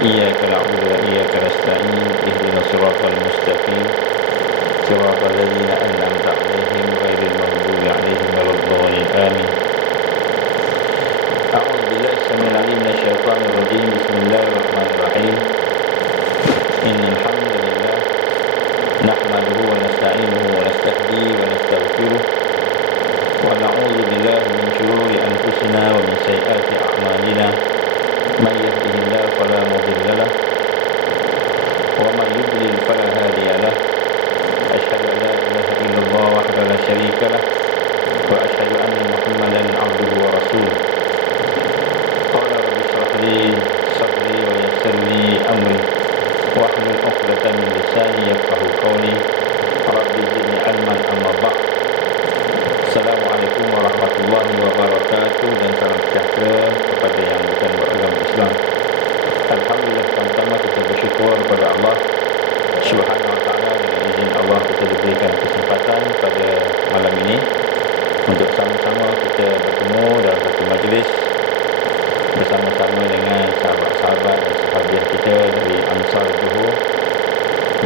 إياك نعبد وإياك نستعين اهدنا الصراط المستقيم صراط الذين أنعمت عليهم غير المغضوب عليهم ولا الضالين آمين. أعوذ بالله السميع العليم من الشيطان الرجيم. بسم الله الرحمن الرحيم. إن الحمد لله نحمده ونستعينه ونستهديه ونستغفره ونعوذ بالله من شرور أنفسنا ومن سيئات أعمالنا. من يهده الله فلا مضل له ومن يضلل فلا هادي له. أشهد أن لا إله إلا الله وحده لا شريك له وأشهد أن محمدا عبده ورسوله. قال رب اشرح لي صدري ويسر لي أمري واحلل عقدة من لساني يفقهوا قولي. رب زدني علما. أما بعد. Assalamualaikum warahmatullahi wabarakatuh, dan salam sejahtera kepada yang bukan beragama Islam. Alhamdulillah, pertama kita bersyukur kepada Allah Subhanahu wa taala. Dengan izin Allah kita diberikan kesempatan pada malam ini untuk sama-sama kita bertemu dalam satu majlis bersama-sama dengan sahabat-sahabat dan sahabiah kita dari Ansar Johor.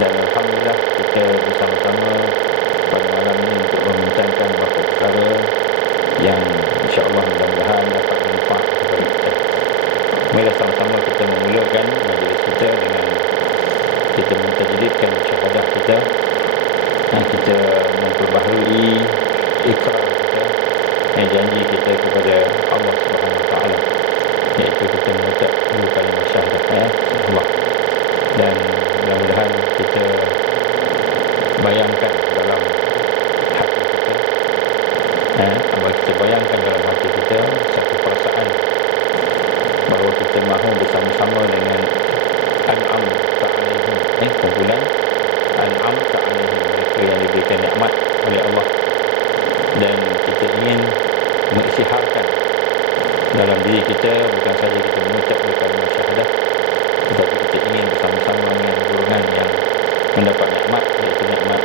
Dan alhamdulillah kita bersama-sama pada malam ini untuk membincangkan beberapa perkara yang insya-Allah mudah-mudahan dapat bermanfaat kepada kita. Mari sama-sama kita memulakan majlis kita dengan kita mentajwidkan syahadah kita, dan kita memperbaharui ikrar kita, janji kita kepada Allah Subhanahu Wa Taala, iaitu kita mengucap dua kalimah syahadah Allah. Dan mudah-mudahan kita bayangkan dalam hati kita, apabila kita bayangkan dalam hati kita satu perasaan bahawa kita mahu bersama-sama dengan An'am ta'alaihim, kumpulan An'am ta'alaihim, mereka yang diberikan nikmat oleh Allah, dan kita ingin mengisytiharkan dalam diri kita bukan saja kita mengucap kalimah syahadah, tetapi kita ingin bersama-sama dengan golongan yang mendapat nikmat, iaitu nikmat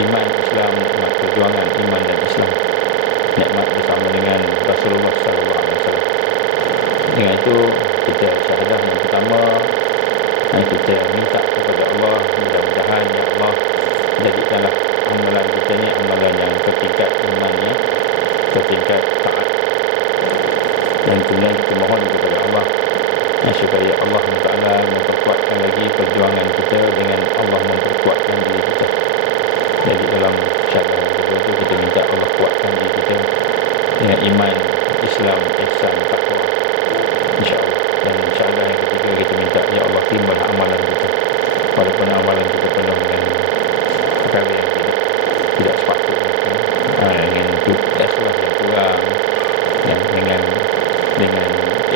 iman Islam, nikmat perjuangan iman dan Islam, nikmat bersama dengan Rasulullah sallallahu alaihi wasallam. Dengan itu kita syahadah yang pertama, kita minta kepada Allah, mudah-mudahan ya Allah jadikanlah amalan kita ni amalan yang bertingkat imannya, bertingkat taat. Dan kemudian kita mohon kepada Allah supaya Allah Taala memperkuatkan lagi perjuangan kita dengan Allah memperkuatkan diri kita. Jadi dalam syahadah itu kita minta Allah kuatkan diri kita dengan iman, Islam, ihsan, takwa, insya-Allah. Dan syahadah yang ketiga kita minta ya Allah terimalah amalan kita, walaupun amalan kita penuh dengan perkara yang tidak sepatutnya, dengan ikhlas yang kurang, dengan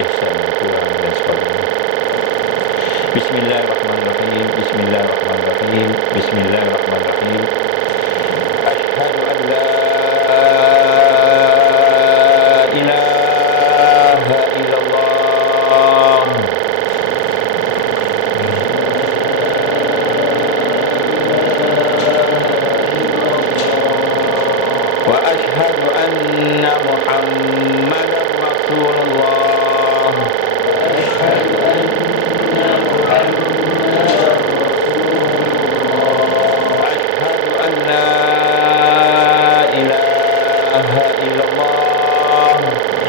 ihsan yang kurang dan sebagainya. Bismillahirrahmanirrahim. Bismillahirrahmanirrahim. Bismillahirrahmanirrahim. Asyhadu an la ilaha illallah wa asyhadu anna Muhammadar Rasulullah. Asyhadu anna Muhammadar Rasulullah. Asyhadu an la ilaha illallah.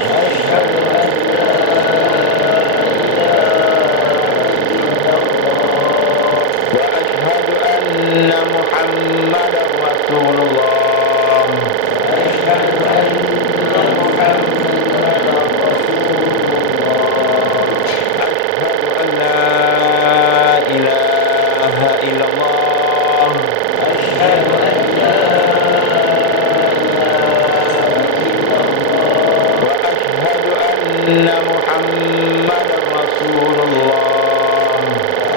Asyhadu an la wa asyhadu anna Muhammadar Rasulullah. Asyhadu anna Muhammadar Rasulullah. Asyhadu an la ilaha illallah. Asyhadu an la ilaha illallah. Wa asyhadu anna Muhammadar Rasulullah.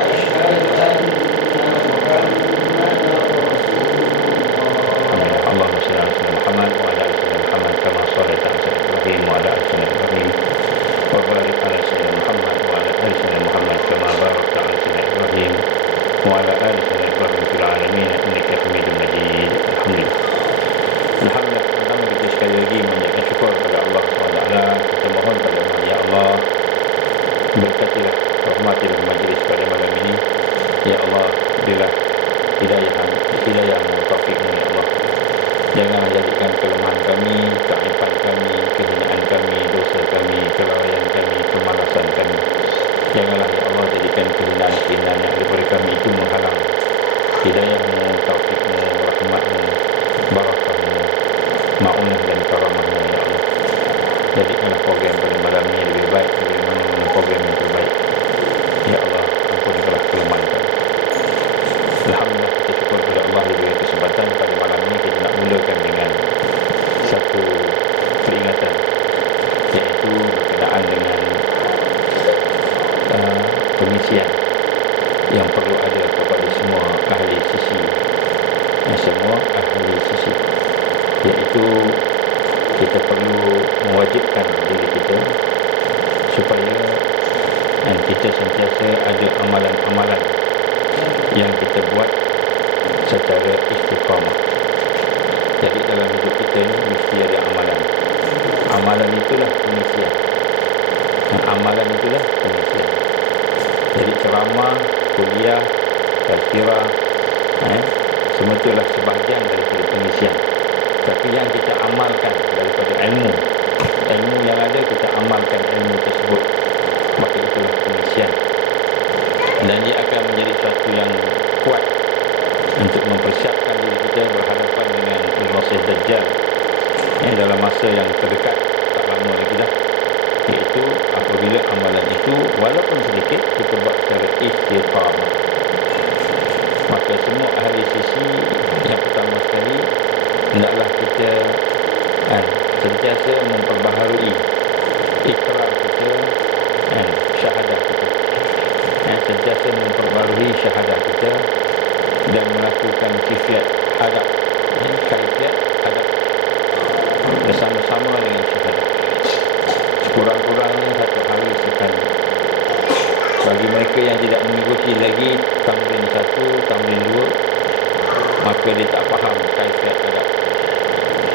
Asyhadu anna Muhammadar Rasulullah. Allahumma shalli ala Muhammad wa ala ali Muhammad kama shallaita ala Ibrahim wa ala ali Ibrahim wa barik ala Muhammad wa ala ali Muhammad kama barakta ala Ibrahim wa ala ali Ibrahim fil alamin innaka Hamidum Majid. Alhamdulillah. Alhamdulillah. Pertama kita sekali lagi mengucapkan syukur kepada Allah SWT. Kita mohon kepada Allah, ya Allah, berkatilah, rahmatilah majlis Ya Allah, berilah hidayahmu, taufikmu ya Allah. Janganlah jadikan kelemahan kami, keaiban kami, kehinaan kami, dosa kami, kelalaian kami, kemalasan kami. Janganlah ya Allah jadikan kehinaan-kehinaan yang ada pada kami itu menghalang hidayahmu, taufikmu, rahmatmu, barakahmu, ma'unah dan karamahmu ya Allah. Jadikanlah program pada malam ini lebih baik dari mana-mana program yang terbaik. Ya Allah, ampunilah kelemahan kami. Alhamdulillah, kita syukur kepada Allah diberi kesempatan pada malam ini kita nak mulakan dengan satu peringatan, iaitu berkenaan dengan pengisian yang perlu ada kepada semua ahli sisi, iaitu kita perlu mewajibkan diri kita supaya kita sentiasa ada amalan-amalan yang kita buat secara istiqamah. Jadi dalam hidup kita ini mesti ada amalan. Amalan itulah pengisian. Amalan itulah pengisian. Jadi ceramah, kuliah, tazkirah, semua itulah sebahagian daripada pengisian. Tapi yang kita amalkan daripada ilmu yang ada, kita amalkan ilmu tersebut, maka itulah pengisian. Dan dia akan menjadi sesuatu yang kuat untuk mempersiapkan diri kita berhadapan dengan Al-Masih Dajjal dalam masa yang terdekat, tak lama lagi dah. Iaitu apabila amalan itu walaupun sedikit kita buat secara istiqamah. Maka semua ahli sisi, yang pertama sekali, hendaklah kita sentiasa memperbaharui ikrar kita, syahadah kita, sentiasa memperbaharui syahadah kita dan melakukan kaifiat adab, bersama-sama dengan syahadah. Kurang-kurangnya satu hari sekali. Bagi mereka yang tidak mengikuti lagi tamrin 1, tamrin 2, maka dia tak faham kaifiat adab.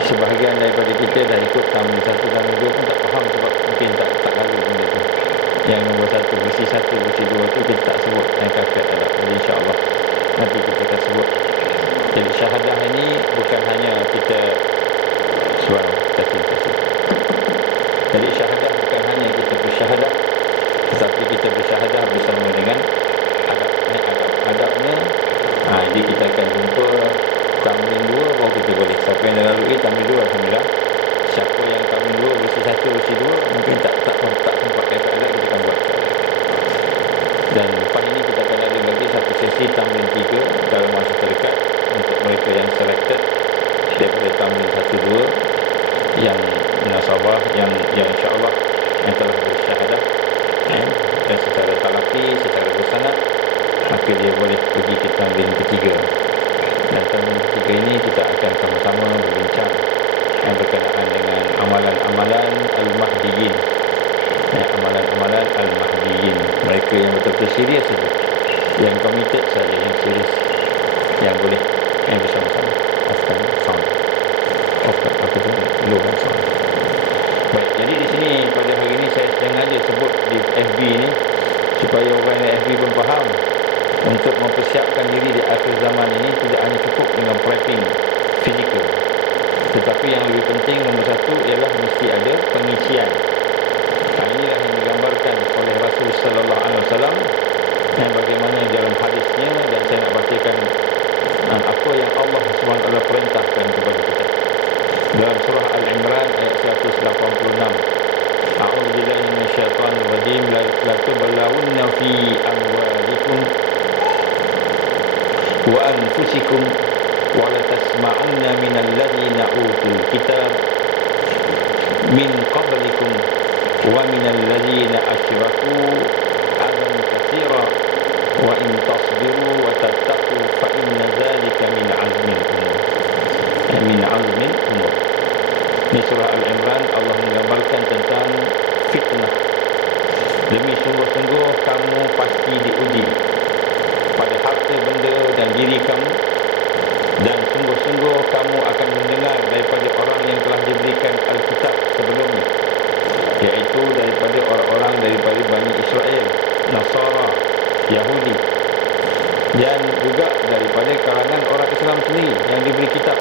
Sebahagian daripada kita dah ikut tamrin 1, tamrin 2 pun tak faham sebab mungkin tak lalu benda tu. Yang nombor 1, versi 1, versi 2 tu kita tak sebut kaifiat adab. Jadi insya-Allah nanti kita akan sebut. Jadi syahadah ini bukan hanya kita kasih. Jadi syahadah bukan hanya kita bersyahadah, tetapi kita bersyahadah bersama dengan adab. Adabnya, jadi kita akan jumpa tamrin 2 baru kita boleh. Siapa yang dah lalui tamrin 2, alhamdulillah. Siapa yang tamrin 2, versi 1, versi 2 mungkin tak sempat kaifiat adab, kita akan buat. Dan lepas ini kita akan ada lagi satu sesi tamrin 3 dalam masa terdekat untuk mereka yang selected daripada tamrin 1, 2 yang nasabah, yang insya-Allah yang telah bersyahadah, dan secara talaqi, secara bersanad, maka dia boleh pergi ke tamrin ketiga. Dan tamrin ketiga ini kita akan sama-sama berbincang berkenaan dengan amalan-amalan al-mahdiyin, amalan-amalan al-mahdiyin, mereka yang betul-betul serius saja, yang committed saja, yang serius, yang boleh bersama-sama. Baik, jadi di sini pada hari ini saya sengaja sebut di FB ni supaya orang yang FB pun faham, untuk mempersiapkan diri di akhir zaman ini tidak hanya cukup dengan prepping fizikal, tetapi yang lebih penting nombor 1 ialah mesti ada pengisian. Inilah yang digambarkan oleh Rasul sallallahu alaihi wasallam, dan bagaimana dalam hadisnya, dan saya nak bacakan apa yang Allah SWT perintahkan kepada kita dalam surah Al-Imran ayat 186. A'udzu billahi minasyaitonir rajim. La tublawunna fi amwalikum wa anfusikum wa la tasma'unna minal ladzina utul kitab min qablikum wa minal ladzina asyraku adan katsira wa in tasbiru wa tattaqu fa inna dzalika min azmil umur. Ini surah Al-Imran. Allah menggambarkan tentang fitnah. Demi sungguh-sungguh kamu pasti diuji pada harta benda dan diri kamu, dan sungguh-sungguh kamu akan mendengar daripada orang yang telah diberikan Alkitab sebelumnya, iaitu daripada orang-orang daripada Bani Israel, Nasara, Yahudi. dan juga daripada kalangan orang Islam sendiri yang diberi kitab.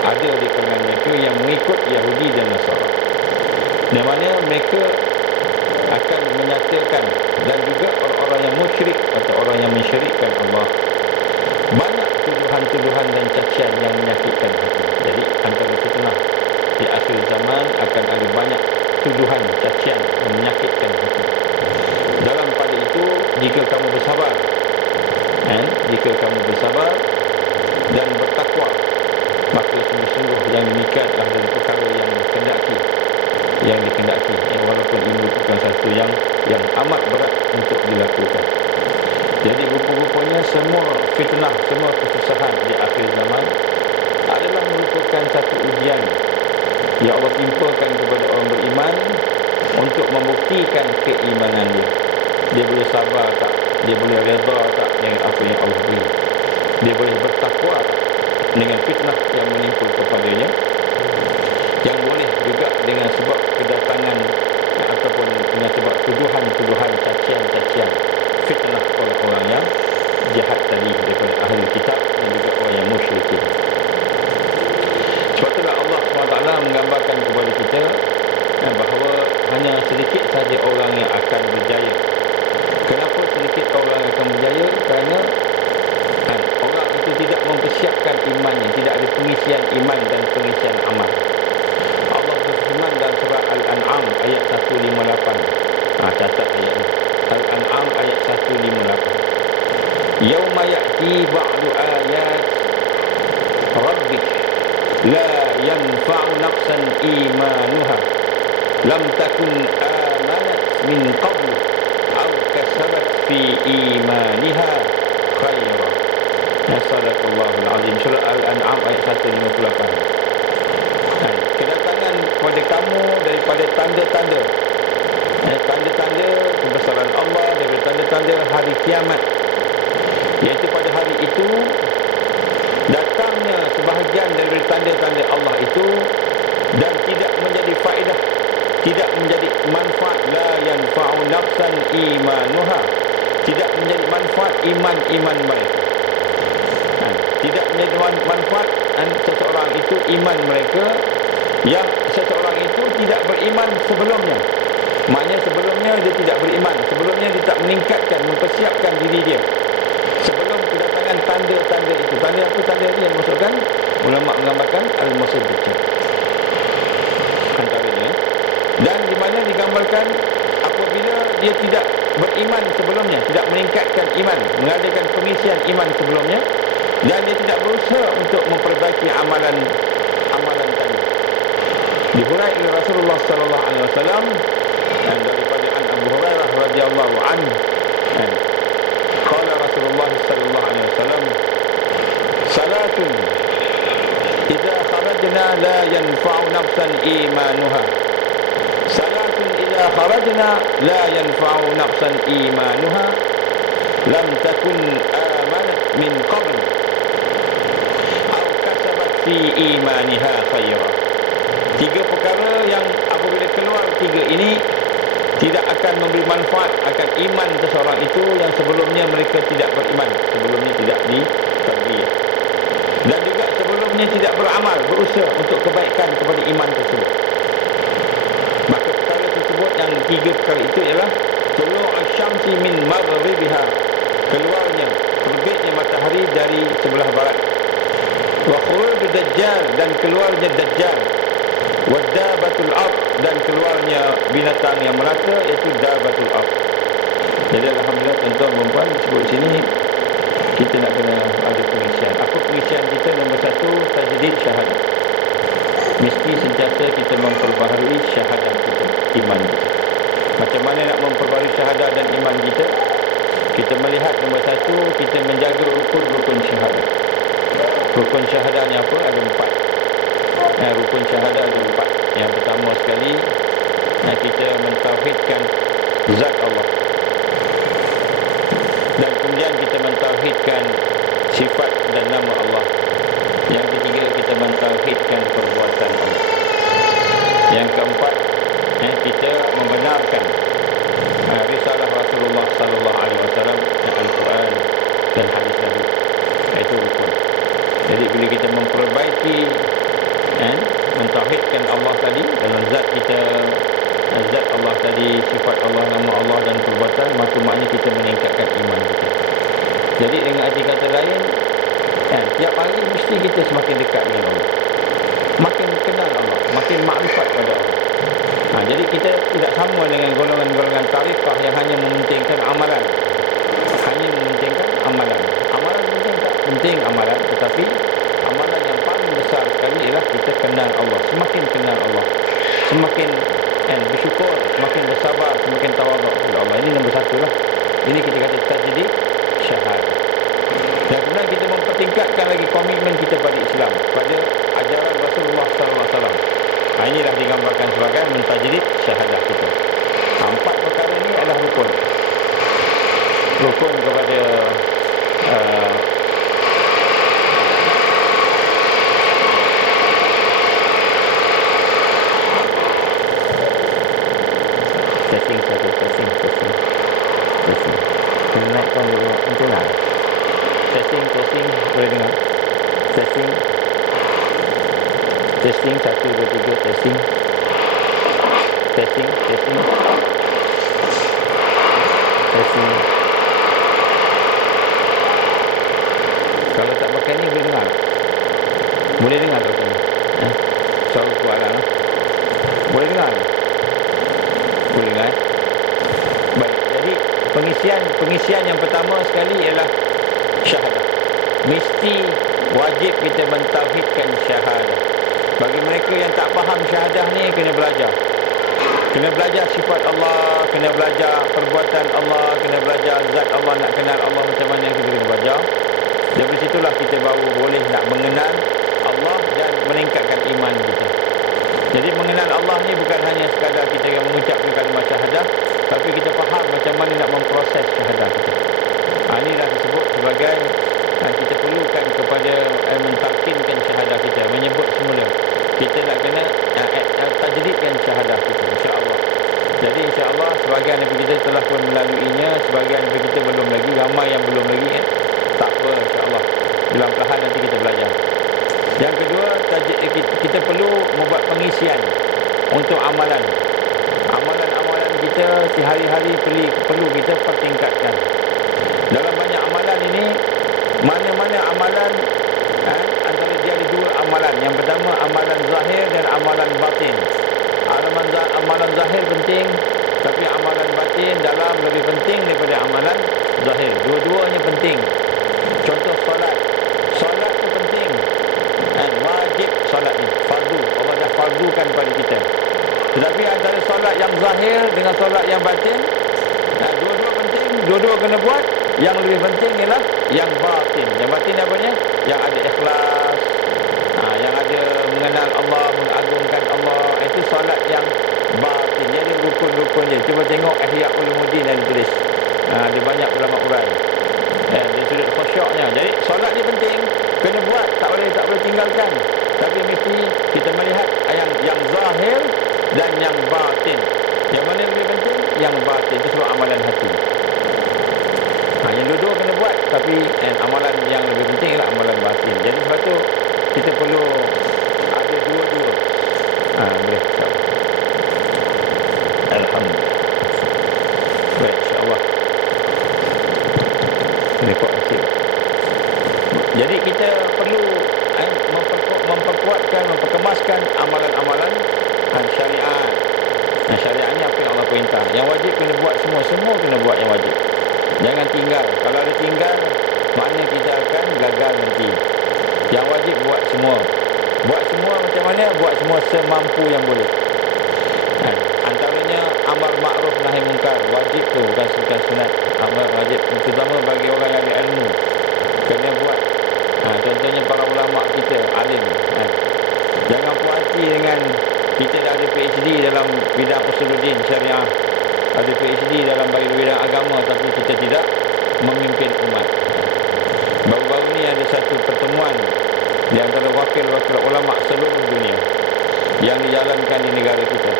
Ada di kalangan mereka yang mengikut Yahudi dan Nasara, di mana mereka akan menyatakan, dan juga orang-orang yang musyrik atau orang yang mensyirikkan Allah, banyak tuduhan-tuduhan dan cacian yang menyakitkan hati. Jadi antara fitnah di akhir zaman akan ada banyak tuduhan, cacian yang menyakitkan hati. Dalam pada itu, jika kamu bersabar, jika kamu bersabar dan bertakwa, maka sungguh-sungguh yang demikianlah dari perkara yang dikendaki, walaupun ini merupakan satu yang amat berat untuk dilakukan. Jadi rupa-rupanya semua fitnah, semua kesusahan di akhir zaman adalah merupakan satu ujian yang Allah timpakan kepada orang beriman untuk membuktikan keimanan dia. Dia boleh sabar tak? Dia boleh redha tak dengan apa yang Allah beri? Dia boleh bertakwa dengan fitnah yang menimpa kepadanya, yang boleh juga dengan sebab kedatangan ataupun dengan sebab tuduhan-tuduhan, cacian-cacian, fitnah oleh orang yang jahat tadi daripada ahli kitab dan juga orang yang musyrikin. Sebab itulah Allah SWT menggambarkan kepada kita bahawa hanya sedikit saja orang yang akan berjaya. Kenapa sedikit orang yang akan berjaya? Kerana orang itu tidak mempersiapkan imannya, tidak ada pengisian iman dan pengisian amal. Allah berfirman dalam surah Al-An'am ayat 158. Catat ayat ini. Al-An'am ayat 158. Yauma ya'ti ba'du ayat rabbik la yanfa'u nafsan imanuha lam takun amanat min qablu aw kasabat fi imaniha khaira. Sadaqallahul azim. Surah Al-An'am ayat 158. Kedatangan kepada kamu daripada tanda-tanda, tanda-tanda kebesaran Allah, daripada tanda-tanda hari kiamat, iaitu pada hari itu datangnya sebahagian daripada tanda-tanda Allah itu, dan tidak menjadi faedah, tidak menjadi manfaat. La yanfa'u nafsan imanuha, tidak menjadi manfaat iman mereka. Tidak menjadi manfaat seseorang itu iman mereka, yang seseorang itu tidak beriman sebelumnya. Maknanya sebelumnya dia tidak beriman, sebelumnya dia tak meningkatkan, mempersiapkan diri dia sebelum kedatangan tanda-tanda itu. Tanda apa? Tanda itu yang dimaksudkan ulama menggambarkan al-masih dajjal antaranya. Dan di mana digambarkan apabila dia tidak beriman sebelumnya, tidak meningkatkan iman, mengadakan pengisian iman sebelumnya, dan dia tidak berusaha untuk memperbaiki amalan tadi. Dihuraikan oleh Rasulullah sallallahu alaihi wasallam dan daripada Abu Hurairah radhiyallahu anhu, qala Rasulullah sallallahu alaihi wasallam, salatun idza kharajna la yanfa'u nafsan imanuha, salatun idza kharajna la yanfa'u nafsan imanuha lam takun amanat min qabl aw kasabat fi imaniha khaira. Tiga perkara yang apabila keluar tiga ini tidak akan memberi manfaat akan iman seseorang itu yang sebelumnya mereka tidak beriman, sebelumnya tidak diterbiah, dan juga sebelumnya tidak beramal, berusaha untuk kebaikan kepada iman tersebut. Maka perkara tersebut, yang tiga perkara itu ialah tulu'u syamsi min maghribiha, keluarnya, terbitnya matahari dari sebelah barat, wa khuruj dajjal, dan keluarnya dajjal, wa dabatul ard, dan keluarnya binatang yang melata iaitu dabatul ard. Jadi alhamdulillah tuan-tuan dan puan, sebut sini kita nak kena ada pengisian. Apa pengisian kita? Nombor satu, tajdid syahadah. Mesti sentiasa kita memperbaharui syahadah kita, iman kita. Macam mana nak memperbaharui syahadah dan iman kita? Kita melihat nombor satu, kita menjaga rukun-rukun syahadah. Rukun syahadah ni apa? Ada 4. Rukun syahadah ada 4. Yang pertama sekali, kita mentauhidkan zat Allah, dan kemudian kita mentauhidkan sifat dan nama Allah. Yang ketiga, kita mentauhidkan perbuatan Allah. Yang keempat, kita membenarkan risalah Rasulullah sallallahu alaihi wasallam, Al-Quran dan hadis Jadi bila kita memperbaiki mentauhidkan Allah tadi dalam zat kita, zat Allah tadi, sifat Allah, nama Allah dan perbuatan, maka maknanya kita meningkatkan iman kita. Jadi dengan arti kata lain, tiap hari mesti kita semakin dekat dengan Allah, makin kenal Allah, makin makrifat pada Allah. Jadi kita tidak sama dengan golongan-golongan tarikah yang hanya mementingkan amalan. Hanya mementingkan amalan. Amalan penting tak? Penting amalan. Tetapi amalan yang paling besar sekali ialah kita kenal Allah. Semakin kenal Allah, semakin bersyukur, semakin bersabar, semakin tawaduk kepada Allah. Ini nombor satu lah. Ini kita kata tajdid syahadah. Dan kemudian kita mempertingkatkan lagi komitmen kita pada Islam, pada ajaran Rasulullah SAW. Inilah digambarkan sebagai mentajdid syahadah kita. Empat perkara ini adalah rukun. Rukun kepada testing. Naikkan dulu internet. Testing boleh dengar. Testing 1 2 3 testing. Kalau tak pakai ni boleh dengar. Boleh dengar tak pakai ni? Suara kualan lah. Boleh dengar? Boleh dengar. Baik, jadi pengisian yang pertama sekali ialah syahadah. Mesti wajib kita mentauhidkan syahadah. Bagi mereka yang tak faham syahadah ni, kena belajar. Kena belajar sifat Allah, kena belajar perbuatan Allah, kena belajar zat Allah, nak kenal Allah macam mana kita kena belajar. Dari situlah kita baru boleh nak mengenal Allah dan meningkatkan iman kita. Jadi mengenal Allah ni bukan hanya sekadar kita yang mengucapkan kalimah syahadah, tapi kita faham macam mana nak memproses syahadah kita. Inilah disebut sebagai kita perlukan kepada mentalkinkan syahadah kita, menyebut semula. Kita nak kena tajdidkan syahadah kita, insya-Allah. Jadi insya-Allah sebahagian daripada kita telah pun melaluinya, sebahagian daripada kita belum lagi, ramai yang belum lagi. Tak apa, insya-Allah. Perlahan-lahan nanti kita belajar. Yang kedua, kita perlu membuat pengisian untuk amalan. Amalan-amalan kita sehari-hari perlu kita pertingkatkan. Dalam banyak amalan ini, mana-mana amalan antara dia ada dua amalan. Yang pertama amalan zahir dan amalan batin. Amalan zahir penting, tapi amalan batin dalam lebih penting daripada amalan zahir. Dua-duanya penting. Contoh solat. Solat itu penting. Wajib solat ni, fardu. Allah dah fardukan pada kita. Tetapi antara solat yang zahir dengan solat yang batin, dua-dua penting, dua-dua kena buat. Yang lebih penting ialah yang batin. Yang batin apanya? Yang ada ikhlas, yang ada mengenal Allah, mengagungkan Allah. Itu solat yang batin. Dia ada rukun-rukun je. Cuba tengok Ihya Ulumuddin yang ditulis. Ada banyak ulama urai. Dia sudut khusyuknya. Jadi solat ni penting, kena buat, tak boleh tinggalkan. Tapi mesti kita melihat yang zahir dan yang batin. Yang mana lebih penting? Yang batin. Itu sebab amalan hati. Yang dua-dua kena buat, tapi amalan yang lebih penting ialah amalan batin. Jadi sebab tu kita perlu ada dua-dua. Boleh. Alhamdulillah. Baik, insya-Allah. Ini kok kecil. Jadi kita perlu memperkuatkan, memperkemaskan amalan-amalan syariat. Syariat ni apa yang Allah perintah. Yang wajib kena buat semua kena buat yang wajib. Jangan tinggal. Kalau ada tinggal, maknanya kita akan gagal nanti. Yang wajib buat semua. Buat semua macam mana? Buat semua semampu yang boleh. Antaranya amar ma'ruf nahi munkar. Wajib tu, bukan sunat. Amar wajib, terutama bagi orang yang ada ilmu. Kena buat. Contohnya para ulama kita, alim. Jangan puas hati dengan kita dah ada PhD dalam bidang usuluddin syariah, ada PhD dalam bidang agama, tapi kita tidak memimpin umat. Baru-baru ni ada satu pertemuan di antara wakil-wakil ulama seluruh dunia yang dijalankan di negara kita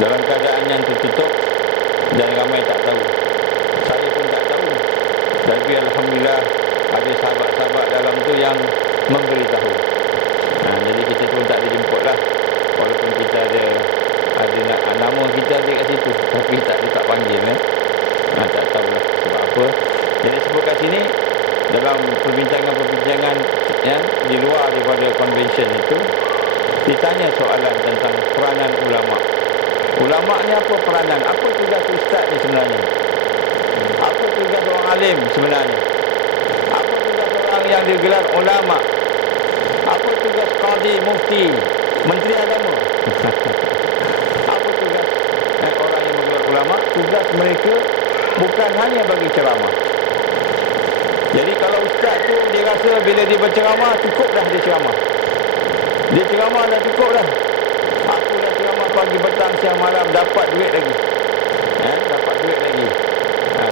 dalam keadaan yang tertutup dan ramai tak tahu. Saya pun tak tahu. Tapi alhamdulillah ada sahabat-sahabat dalam tu yang memberitahu. Jadi kita pun tak dijemput lah, walaupun kita ada nak nama kita ada kat situ, tapi tak panggil tak tahulah sebab apa. Jadi sebut kat sini dalam perbincangan di luar daripada convention itu, ditanya soalan tentang peranan ulama. Ulama ni apa peranan? Apa tugas ustaz ni sebenarnya? Apa tugas orang alim sebenarnya? Apa tugas orang yang digelar ulama? Apa tugas qadi, mufti, menteri agama? Apa tugas orang yang bergelar ulama? Tugas mereka bukan hanya bagi ceramah. Jadi kalau ustaz tu dia rasa bila dia berceramah cukup dah dia ceramah. Dia ceramah dah cukup dah. Aku dah ceramah pagi, petang, siang, malam, dapat duit lagi. Dapat duit lagi.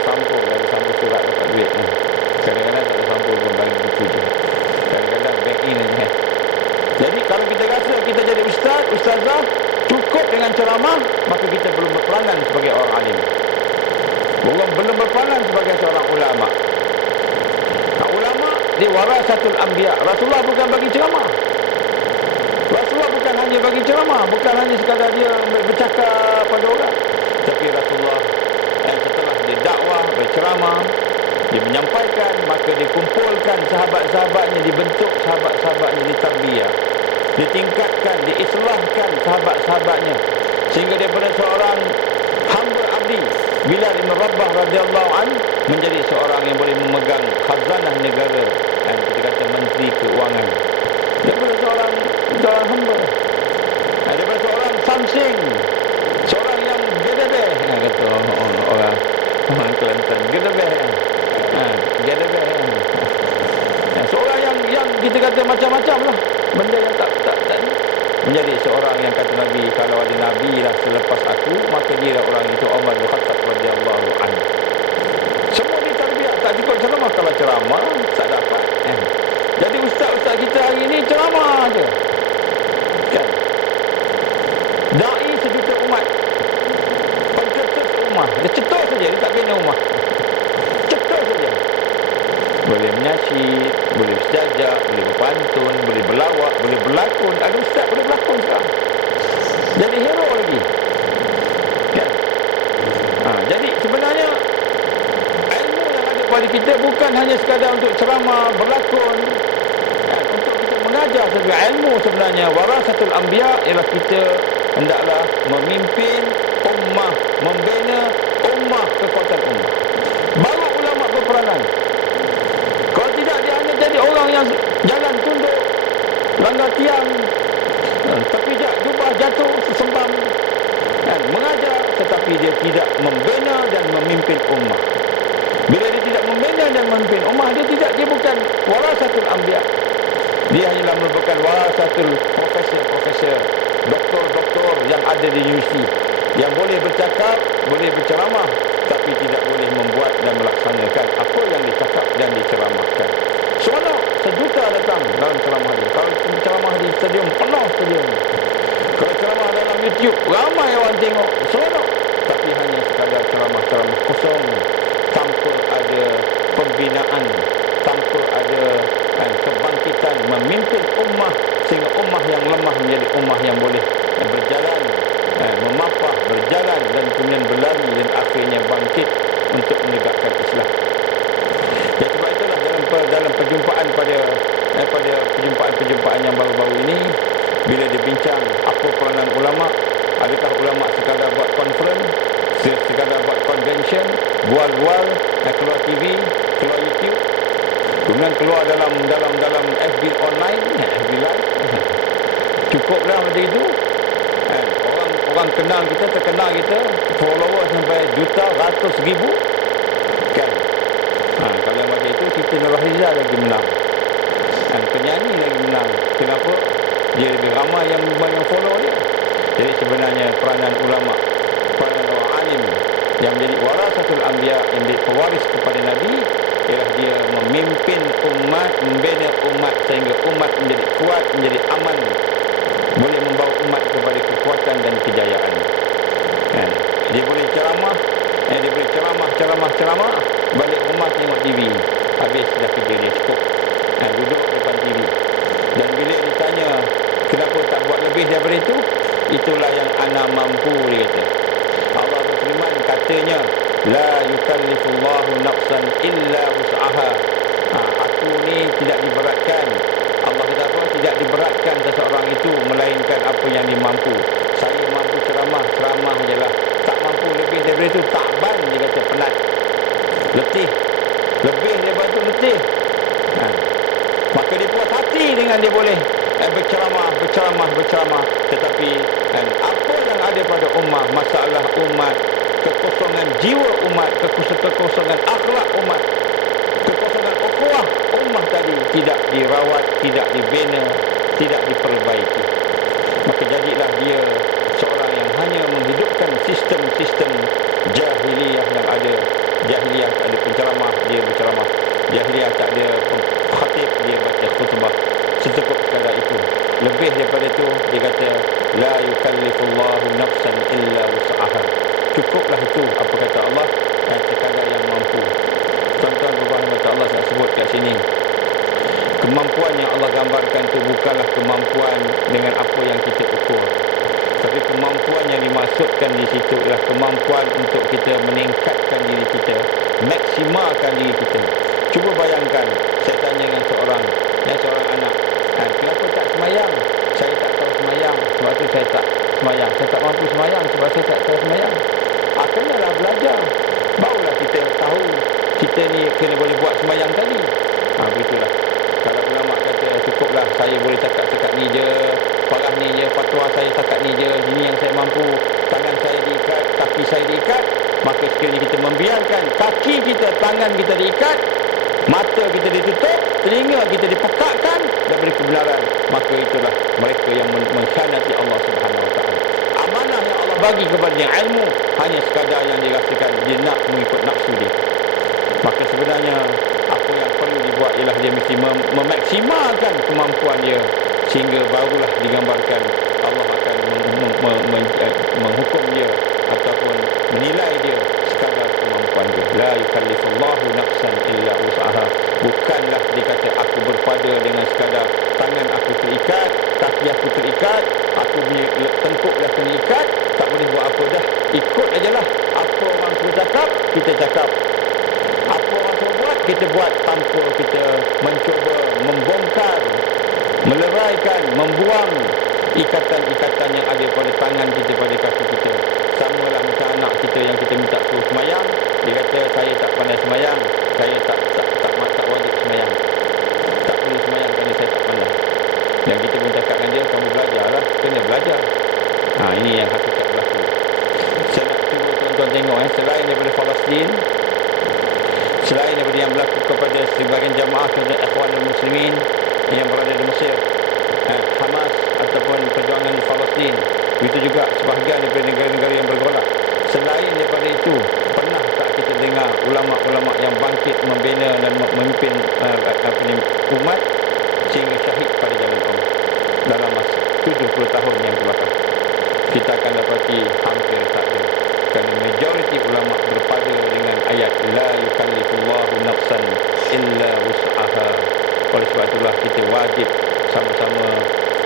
Sampul, ada sampul surat dapat duit. Kadang-kadang tak ada sampul pun, bagi buku je. Kadang-kadang back in aja. Jadi kalau kita rasa kita jadi ustaz, ustazah, cukup dengan ceramah, maka kita belum berperanan sebagai orang alim. Belum berperanan sebagai seorang ulama. Ulama dia warasatul anbiya. Rasulullah bukan bagi ceramah. Rasulullah bukan hanya bagi ceramah, bukan hanya sekadar dia bercakap pada orang. Tapi Rasulullah setelah dia dakwah, berceramah, dia menyampaikan, maka dia kumpulkan sahabat-sahabatnya, dibentuk sahabat-sahabatnya, ditarbiyah, ditingkatkan, diislahkan sahabat-sahabatnya, sehingga daripada seorang hamba abdi Bilal bin Rabah radhiyallahu an menjadi seorang yang boleh memegang khazanah negara, kita kata menteri keuangan. Daripada seorang hamba, daripada seorang samsing, seorang yang gedebeh, kata orang Kelantan, gedebeh, seorang yang kita kata macam-macam lah benda yang tak menjadi seorang yang kata Nabi, kalau ada Nabi lah selepas aku, maka dia lah orang itu, Umar bin Khattab radhiyallahu anhu. Semua ditarbiyah, tak cukup ceramah. Kalau ceramah tak dapat. Jadi ustaz-ustaz kita hari ni ceramah je, kan? Dai sejuta umat, pencetus ummah, dia cetus saja, dia tak bina ummah, cetus saja. Boleh menyasyid, boleh berjajak, boleh berpantun, boleh berlawak, boleh berlakon. Ada ustaz boleh berlakon sekarang, jadi hero lagi, kan? Jadi sebenarnya ilmu yang ada pada kita bukan hanya sekadar untuk ceramah, berlakon, untuk kita mengajar saja. Ilmu sebenarnya warasatul anbiya ialah kita hendaklah memimpin ummah, membina ummah, kekuatan ummah. Baru ulama berperanan. Kalau tidak, dia hanya jadi orang yang jalan tunduk, langgar tiang, terpijak jubah jatuh, sesembam, mengajar, tetapi dia tidak membina dan memimpin ummah. Bila dia tidak membina dan memimpin ummah, dia bukan warasatul anbiya. Dia hanyalah merupakan warasatul profesor, doktor yang ada di universiti, yang boleh bercakap, boleh berceramah, tapi tidak boleh membuat dan melaksanakan apa yang dicakap dan diceramahkan. Seronok, sejuta datang dalam ceramah dia. Kalau ceramah di stadium, penuh stadium. Kalau ceramah dalam YouTube, ramai orang tengok, seronok. Tapi hanya sekadar ceramah-ceramah kosong, tanpa ada pembinaan, tanpa ada kebangkitan memimpin ummah, sehingga ummah yang lemah menjadi ummah yang boleh berjalan, memapah, berjalan dan kemudian berlari dan akhirnya bangkit untuk menegakkan Islam. Ya, sebab itulah dalam perjumpaan pada perjumpaan yang baru-baru ini, bila dibincang apa peranan ulama, adakah ulama sekadar buat conference, sekadar buat convention, bual-bual, keluar TV, keluar YouTube, kemudian keluar dalam FB online, FB live, cukuplah macam itu. Orang kenal kita, terkenal kita, follower sampai juta, ratus ribu, kan? Kalau yang macam itu, Siti Nurhaliza lagi menang, penyanyi lagi menang. Kenapa? Dia lebih ramai yang follow dia. Jadi sebenarnya peranan ulama, peranan orang alim yang menjadi warasatul anbiya, yang menjadi pewaris kepada Nabi, ialah dia memimpin umat, membina umat sehingga umat menjadi kuat, menjadi aman, boleh membawa umat kepada kekuatan dan kejayaan. Dia boleh ceramah, dia boleh ceramah, balik rumah tengok TV, habis dah kerja dia cukup, duduk depan TV. Kenapa tak buat lebih daripada itu? Itulah yang ana mampu, dia kata. Allah berfirman, katanya, la yukallifullahu nafsan illa wus'aha. Aku ni tidak diberatkan. Allah kata apa? Tidak diberatkan seseorang itu melainkan apa yang dimampu. Saya mampu ceramah je lah. Tak mampu lebih daripada itu, takban, dia kata, penat, letih. Lebih daripada itu letih. Maka dia puas hati dengan dia boleh berceramah. Tetapi apa yang ada pada ummah, masalah umat, kekosongan jiwa umat, kekosongan akhlak umat, kekosongan ukhuwah ummah tadi tidak dirawat, tidak dibina, tidak diperbaiki. Maka jadilah dia seorang yang hanya menghidupkan sistem-sistem jahiliyah yang ada. Jahiliyah tak ada penceramah, dia berceramah. Jahiliyah tak ada khatib, dia baca khutbah. Secukup sekadar itu. Lebih daripada itu, dia kata, la yukallifullahu nafsan illa wus'aha. Cukuplah itu, apa kata Allah, dan sekadar yang mampu. Tuan-tuan berbahagia, Allah nak sebut kat sini, kemampuan yang Allah gambarkan itu bukanlah kemampuan dengan apa yang kita ukur. Tapi kemampuan yang dimaksudkan di situ ialah kemampuan untuk kita meningkatkan diri kita, maksimalkan diri kita. Cuba bayangkan, saya tanya dengan seorang anak, kenapa tak semayang? Saya tak tahu semayang, sebab tu saya tak semayang. Saya tak mampu semayang, sebab saya tak tahu semayang. Kenalah belajar, barulah kita tahu kita ni kena boleh buat semayang tadi. Begitulah. Kalau ulama kata cukuplah, saya boleh cakap ni je, parah ni je, fatwa saya cakap ni je, ini yang saya mampu, tangan saya diikat, kaki saya diikat, maka sekiranya kita membiarkan kaki kita, tangan kita diikat, mata kita ditutup, telinga kita dipekakkan daripada kebenaran, maka itulah mereka yang mengkhianati Allah Subhanahu Wa Taala. Amanah yang Allah bagi kepadanya, ilmu, hanya sekadar yang dirasakan dia nak mengikut nafsu dia. Maka sebenarnya apa yang perlu dibuat ialah dia mesti memaksimalkan kemampuan dia, sehingga barulah digambarkan Allah akan menghukum dia ataupun menilai dia sekadar kemampuan dia. La yukallifullahu nafsan illa wus'aha. Bukanlah dikata aku berpada dengan sekadar tangan aku terikat, kaki aku terikat, aku punya tengkuk dah kena ikat, tak boleh buat apa dah, ikut ajalah apa orang suruh cakap, kita cakap. Apa orang suruh buat, kita buat, tanpa kita mencuba membongkar, meleraikan, membuang ikatan-ikatan yang ada pada tangan kita, pada kaki kita. Samalah macam anak kita yang kita minta suruh semayang, dia kata saya tak pandai semayang, saya tak wajib semayang, tak boleh semayang kerana saya tak pandai. Dan kita pun cakap dengan dia, kamu belajarlah, kena belajar. Ini yang hakikat berlaku. Saya nak cuba tuan-tuan tengok, selain daripada Palestin, selain daripada yang berlaku kepada sebahagian jamaah kepada ikhwan dan muslimin yang berada di Mesir, Hamas ataupun perjuangan di Palestin, begitu juga sebahagian daripada negara-negara yang bergolak. Selain daripada itu, pernah tak kita dengar ulama-ulama yang bangkit membina dan memimpin umat sehingga syahid pada jalan Allah dalam masa 70 tahun yang belakang? Kita akan dapati hampir tak ada, kerana majoriti ulama berpada dengan ayat la yukallifullahu nafsan illa wus'aha. Oleh sebab itulah kita wajib sama-sama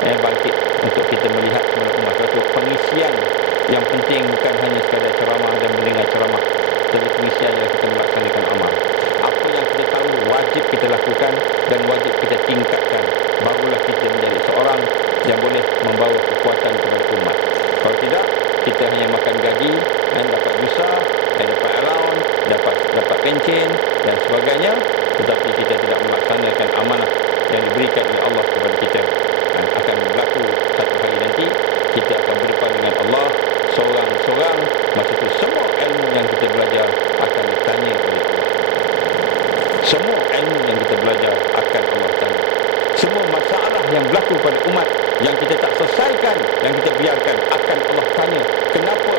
bangkit untuk kita melihat kepada umat. Suatu pengisian yang penting bukan hanya sekadar ceramah dan mendengar ceramah, tapi pengisian adalah kita melaksanakan amal. Apa yang kita tahu wajib kita lakukan dan wajib kita tingkatkan, barulah kita menjadi seorang yang boleh membawa kekuatan kepada umat. Kalau tidak, kita hanya makan gaji, dapat visa, dapat allowance, dapat pencen dan sebagainya, tetapi kita tidak melaksanakan amanah yang diberikan oleh Allah kepada kita. Akan berlaku satu hari nanti, kita akan berdepan dengan Allah seorang-seorang. Masa itu semua ilmu yang kita belajar akan ditanya oleh Allah. Semua ilmu yang kita belajar akan Allah tanya. Semua masalah yang berlaku pada umat yang kita tak selesaikan, yang kita biarkan, akan Allah tanya. Kenapa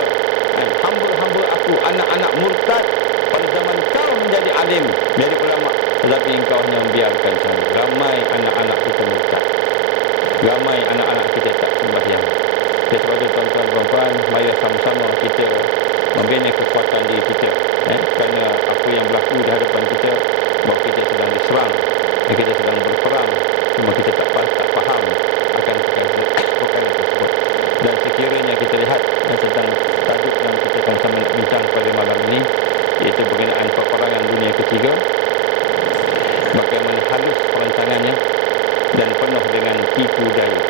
hamba-hamba aku, anak-anak murtad pada zaman kau menjadi alim, menjadi ulama, tetapi engkau hanya membiarkan saya? Ramai anak-anak kita murtad, ramai anak-anak kita tak sembahyang. Oleh sebab itu tuan-tuan dan puan, mari sama-sama kita membina kekuatan diri kita, kerana apa yang berlaku di hadapan kita, bahawa kita sedang diserang dan kita sedang berperang, cuma kita tak faham akan tipu daya.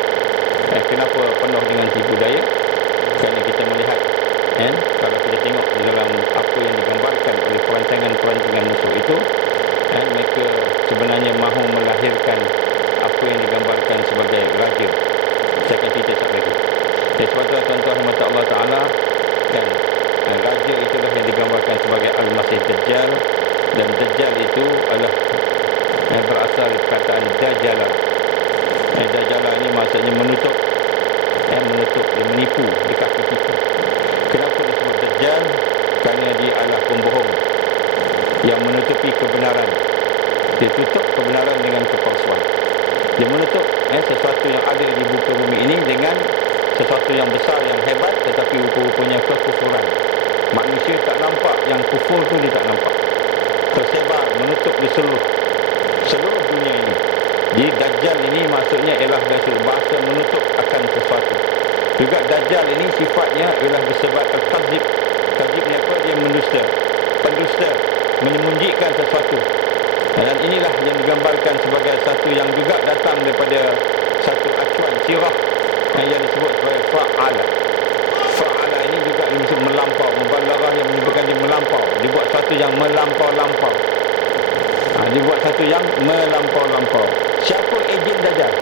Kenapa penuh dengan tipu daya? Kerana kita melihat, kalau kita tengok di dalam apa yang digambarkan oleh perancangan-perancangan musuh itu, mereka sebenarnya mahu melahirkan apa yang digambarkan sebagai raja. Saya akan cerita sekali lagi. Sebab itu tuan-tuan mata Allah Ta'ala, kan, raja itulah yang digambarkan sebagai Al-Masih Dajjal. Dan Dajjal itu adalah berasal dari perkataan Dajjala. Dajjala ini maksudnya menutup, menutup, dia menipu, dia kaki tipu. Kenapa disebut Dajjal? Kerana dia adalah pembohong yang menutupi kebenaran. Dia tutup kebenaran dengan kepalsuan. Dia menutup sesuatu yang ada di muka bumi ini dengan sesuatu yang besar, yang hebat, tetapi rupa-rupanya kekufuran. Manusia tak nampak yang kufur tu, dia tak nampak. Tersebar, menutup di seluruh dunia ini. Di Dajjal ini maksudnya ialah bahasa menutup akan sesuatu. Juga Dajjal ini sifatnya ialah bersebab al-kazib. Kazib ni apa? Dia mendusta, pendusta, menyembunyikan sesuatu. Dan inilah yang digambarkan sebagai satu yang juga datang daripada satu acuan sirah yang disebut sebagai fa'ala. Fa'ala ini juga disebut melampau, mubalaghah yang menyebutkan dia melampau. Dia buat satu yang melampau-lampau. Dia buat satu yang melampau-lampau. Siapa ejen Dajjal?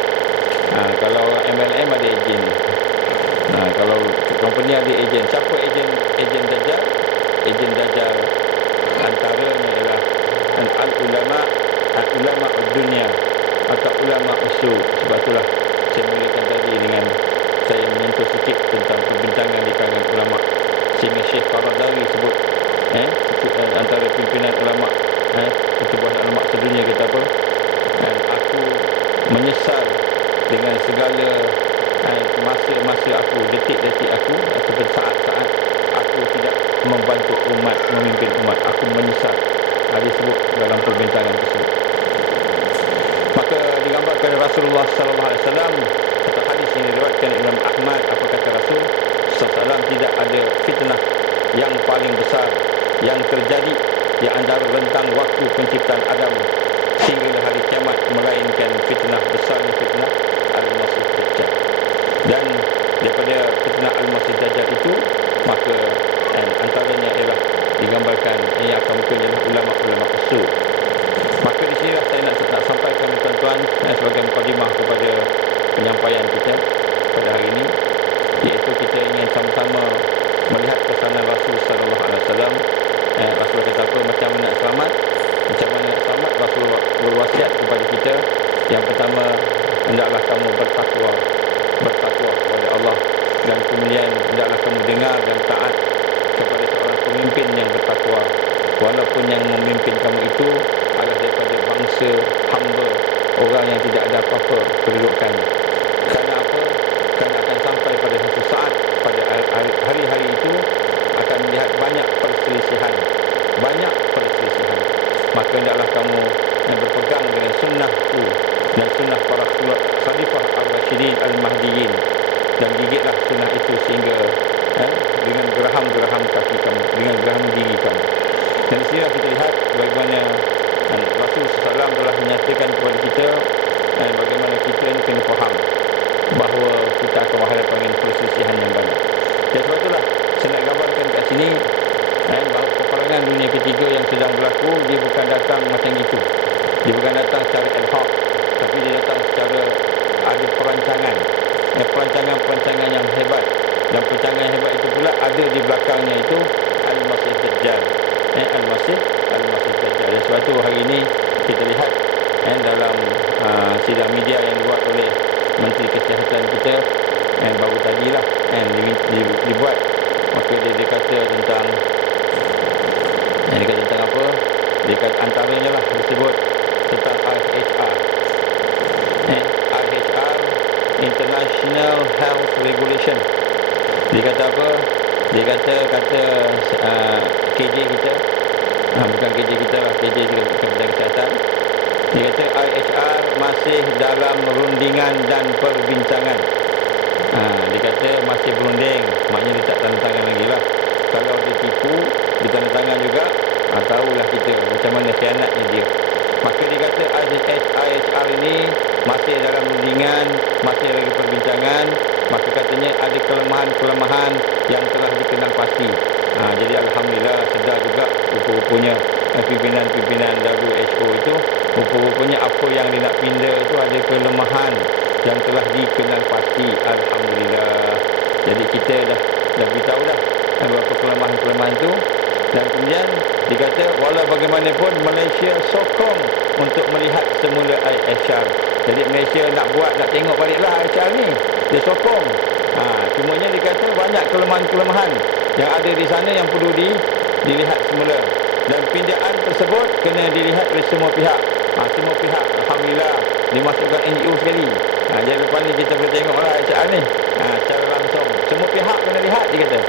Kalau MLM ada ejen. Kalau company ada ejen. Siapa ejen Dajjal? Ejen Dajjal antaranya ialah ulama dunia atau ulama usul. Sebab itulah saya mulakan tadi dengan saya menyentuh sikit tentang perbincangan di kalangan ulama, sehingga Syekh Qaradawi sebut antara pimpinan ulama, pertubuhan ulama sedunia, kata apa, dan aku menyesal dengan segala masa-masa aku, detik-detik aku, ataupun saat-saat aku tidak membantu umat, memimpin umat. Aku menyesal. Dia sebut dalam perbincangan tersebut. Maka digambarkan Rasulullah sallallahu alaihi wasallam, kata hadis yang diriwayatkan Imam Ahmad, apa kata Rasul sallallahu alaihi wasallam, tidak ada fitnah yang paling besar yang terjadi di antara rentang waktu penciptaan Adam sehingga hari kiamat melainkan fitnah besarnya fitnah Al-Masih Dajjal. Dan daripada fitnah Al-Masih Dajjal itu, maka antaranya ialah digambarkan yang akan mungkin adalah ulama-ulama usul. Maka di sini saya nak sampaikan kepada tuan-tuan sebagai mukadimah kepada penyampaian kita pada hari ini, iaitu kita ingin sama-sama melihat pesanan Rasul sallallahu alaihi wasallam. Rasul kata apa? Macam mana nak selamat? Rasul berwasiat kepada kita. Yang pertama, hendaklah kamu bertakwa kepada Allah, dan kemudian hendaklah kamu dengar dan taat kepada seorang pemimpin yang bertakwa, walaupun yang memimpin kamu itu adalah daripada bangsa hamba, orang yang tidak ada apa-apa kedudukannya. Kerana apa? Kerana akan sampai pada satu saat, pada hari-hari itu akan melihat banyak perselisihan. Maka hendaklah kamu berpegang dengan sunnahku dan sunnah para khalifah al-Rasyidin al-Mahdiyin, dan gigitlah sunnah itu sehingga dengan geraham-geraham kaki kamu, dengan geraham gigi kamu. Dan di sini kita lihat bagaimana Rasul SAW telah menyatakan kepada kita bagaimana kita ini kena faham bahawa kita akan berhadapan dengan perselisihan yang banyak. Dan sebab itulah saya nak gambarkan kat sini bahawa peperangan dunia ketiga yang sedang berlaku, dia bukan datang macam gitu. Dia bukan datang secara ad hoc, tapi dia datang secara ada perancangan. Perancangan yang hebat. Dan perancangan yang hebat itu pula ada di belakangnya itu Al-Masih Dajjal. Al-Masih Dajjal. Dan sebab itu hari ini kita lihat dalam sidang media yang dibuat oleh Menteri Kesihatan kita baru tadilah dibuat. Maka dia kata tentang apa? Dia kata antaranya lah disebut tentang IHR. IHR, International Health Regulation. Dia kata apa? Dia kata KJ kita, bukan KJ kita lah, KJ Kementerian Kesihatan. Dia kata IHR masih dalam rundingan dan perbincangan. Dia kata masih berunding, maknanya dia tak tanda tangan lagi lah. Kalau dia tipu, dia tanda tangan juga, tahulah kita macam mana khianatnya dia. Maka dia kata IHR ini masih dalam rundingan masih lagi perbincangan, maka katanya ada kelemahan-kelemahan yang telah dikenal pasti. Jadi alhamdulillah sedar juga rupa-rupanya pimpinan-pimpinan WHO itu rupa-rupanya apa yang dia nak pinda itu ada kelemahan yang telah dikenal pasti. Alhamdulillah. Jadi kita dah beritahu dah beberapa kelemahan-kelemahan tu, dan kemudian dikata walau bagaimanapun Malaysia sokong untuk melihat semula IHR. Jadi Malaysia nak tengok baliklah IHR ni, dia sokong. Cumanya dikata banyak kelemahan-kelemahan yang ada di sana yang perlu dilihat semula, dan pindaan tersebut kena dilihat oleh semua pihak. Semua pihak alhamdulillah dimasukkan NGO sekali. Jadi lepas ni kita boleh tengoklah IHR ni secara langsung. Semua pihak kena lihat, dia kata.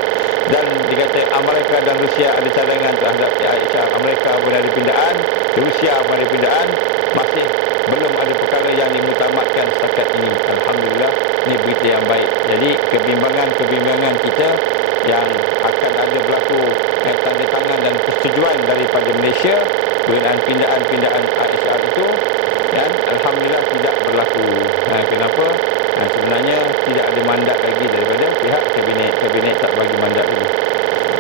Dan dikata Amerika dan Rusia ada cadangan terhadap IHR. Amerika pun ada pindaan, Rusia pun ada pindaan, masih belum ada perkara yang dimutamatkan setakat ini. Alhamdulillah, ini berita yang baik. Jadi kebimbangan kita yang akan ada berlaku tanda tangan dan persetujuan daripada Malaysia berkenaan pindaan-pindaan IHR itu, dan alhamdulillah tidak berlaku. Kenapa? Sebenarnya tidak ada mandat lagi daripada pihak kabinet tak bagi mandat lagi.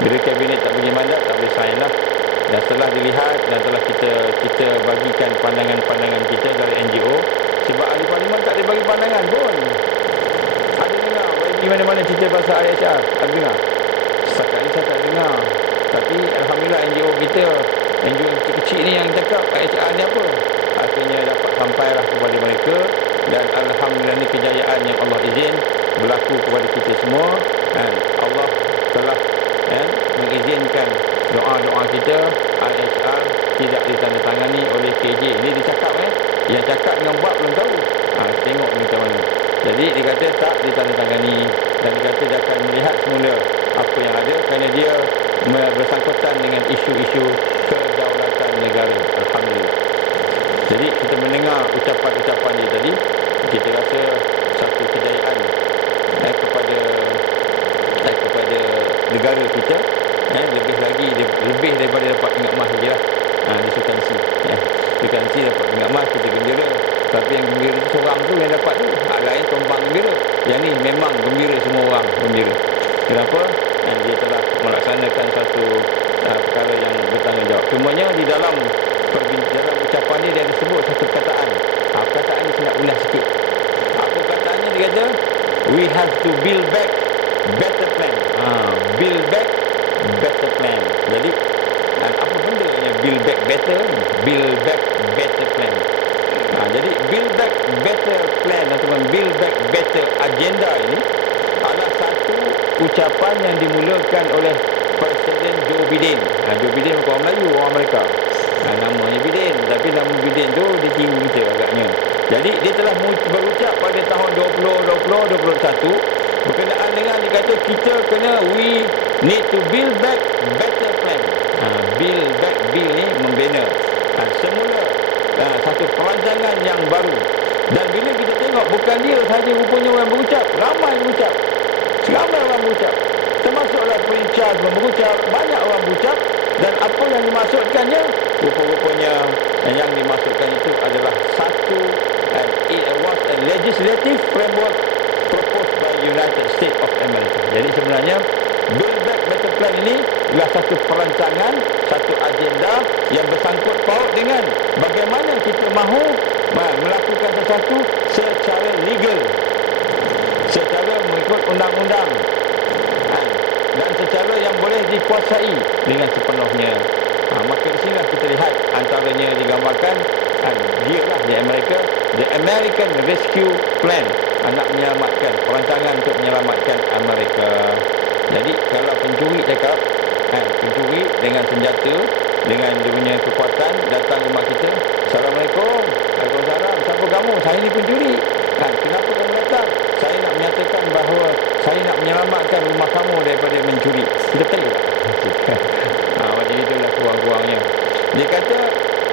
Bila kabinet tak bagi mandat, tak boleh sign lah. Dan setelah dilihat dan telah kita bagikan pandangan-pandangan kita dari NGO, sebab ahli parlimen tak ada bagi pandangan pun. Ada dengar bagi mana-mana cerita pasal IHR, ada dengar. Setakat ni saya tak dengar. Tapi alhamdulillah NGO kita, NGO kecil-kecil ni yang cakap IHR ni apa, akhirnya dapat sampailah kepada mereka. Dan alhamdulillah ni kejayaan yang Allah izin berlaku kepada kita semua. Allah telah mengizinkan doa-doa kita, IHR tidak ditandatangani oleh KJ. Ini dia cakap yang cakap dengan buat belum tahu. Tengok ni macam mana. Jadi dia kata tak ditandatangani, dan dia kata dia akan melihat semula apa yang ada, kerana dia bersangkutan dengan isu-isu kedaulatan negara. Alhamdulillah. Jadi kita mendengar ucapan-ucapan dia tadi, kita rasa satu kejayaan kepada negara kita. Lebih daripada dapat pingat emas je lah. Di Sultansi Sultansi dapat pingat emas, kita gembira. Tapi yang gembira tu seorang tu yang dapat tu, lain tumpang gembira. Yang ni memang gembira, semua orang gembira. Kenapa? Dia telah melaksanakan satu perkara yang bertanggungjawab. Cumanya di dalam ucapan dia ada sebut satu perkataan. Perkataan ni saya nak ulas sikit. Apa perkataannya? Dia kata we have to build back better plan. Build back better plan. Jadi apa benda yang build back better ni? Build back better plan. Jadi build back better plan ataupun build back better agenda ini adalah satu ucapan yang dimulakan oleh Presiden Joe Biden. Joe Biden bukan orang Melayu, orang Amerika. Namanya Biden, tapi nama Biden tu dia tiru je agaknya. Jadi dia telah berucap pada tahun 2021 berkenaan dengan, dia kata kita kena, we need to build back better plan. Build back, build ni membina semula satu perancangan yang baru. Dan bila kita tengok, bukan dia saja rupanya orang berucap, ramai berucap, termasuklah Prince Charles berucap, banyak orang berucap. Dan apa yang dimaksudkannya, rupa-rupanya yang dimaksudkan itu adalah satu, it was a legislative framework proposed by United States of America. Jadi sebenarnya Build Back Better Plan ini adalah satu perancangan, satu agenda yang bersangkut paut dengan bagaimana kita mahu melakukan sesuatu secara legal, secara mengikut undang-undang, dan secara yang boleh dikuasai dengan sepenuhnya. Maka di sinilah kita lihat antaranya digambarkan dia lah di Amerika, the American Rescue Plan, nak menyelamatkan, perancangan untuk menyelamatkan Amerika. Jadi kalau pencuri cakap, pencuri dengan senjata, dengan dia punya kekuatan datang rumah kita, Assalamualaikum, Waalaikumsalam, siapa kamu? Saya ni pencuri. Kenapa kamu datang? Saya nak menyatakan bahawa saya nak menyelamatkan rumah kamu daripada mencuri. Kita percaya tak? Macam itulah kurang-kurangnya. Dia kata,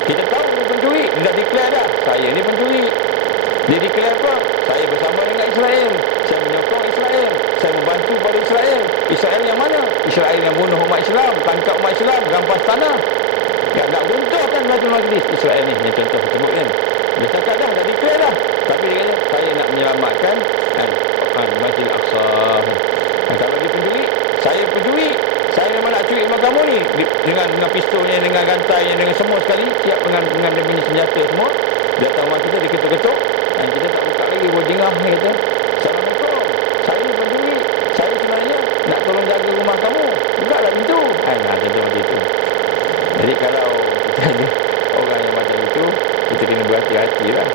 kita tahu dia pencuri, dia dah declare dah, saya ni pencuri. Dia declare apa? Saya bersama dengan Israel, saya menyokong Israel, saya membantu pada Israel. Israel yang mana? Israel yang bunuh umat Islam, tangkap umat Islam, rampas tanah, nak runtuhkan Baitul Maqdis. Israel ni, yang contoh sebut kan. Dia cakap dah declare dah. Tapi dia kata, saya nak menyelamatkan Masjid Al-Aqsa. Kalau dia pencuri, saya pencuri. Saya memang nak curi rumah kamu ni. Dengan pistolnya, dengan gantainya, dengan semua sekali. Siap dengan dia punya senjata semua. Dia datang rumah kita, dia ketuk-ketuk. Dan kita tak buka lagi. Berdingah, dia kata, Assalamualaikum. Saya pencuri. Saya sebenarnya nak tolong jaga rumah kamu. Bukalah pintu. Contoh macam itu. Jadi kalau kita ada orang yang macam itu, kita kena berhati-hati lah.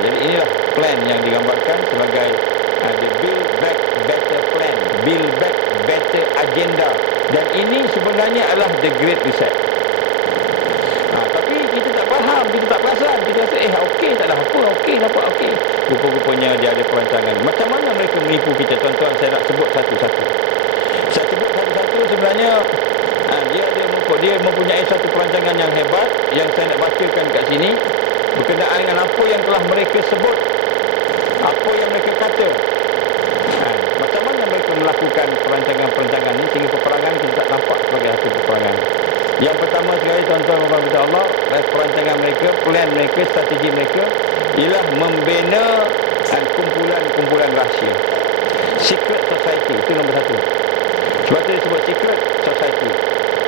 Jadi inilah plan yang digambarkan sebagai the Build Back Better Plan, Build Back Better Agenda. Dan ini sebenarnya adalah the Great Reset. Tapi kita tak faham, kita tak perasan. Kita rasa okey, tak ada apa, okey, dapat okey. Rupa-rupanya dia ada perancangan. Macam mana mereka menipu kita, tuan-tuan? Saya nak sebut satu-satu. Saya sebut satu-satu sebenarnya. Dia mempunyai satu perancangan yang hebat yang saya nak bacakan kat sini berkenaan dengan apa yang telah mereka sebut, apa yang mereka kata. Macam mana mereka melakukan perancangan-perancangan ini sehingga peperangan kita tak nampak sebagai satu peperangan. Yang pertama sekali, tuan-tuan dan puan-puan Allah, perancangan mereka, plan mereka, strategi mereka ialah membina kumpulan-kumpulan rahsia. Secret society, itu nombor satu. Sebab tu disebut secret society.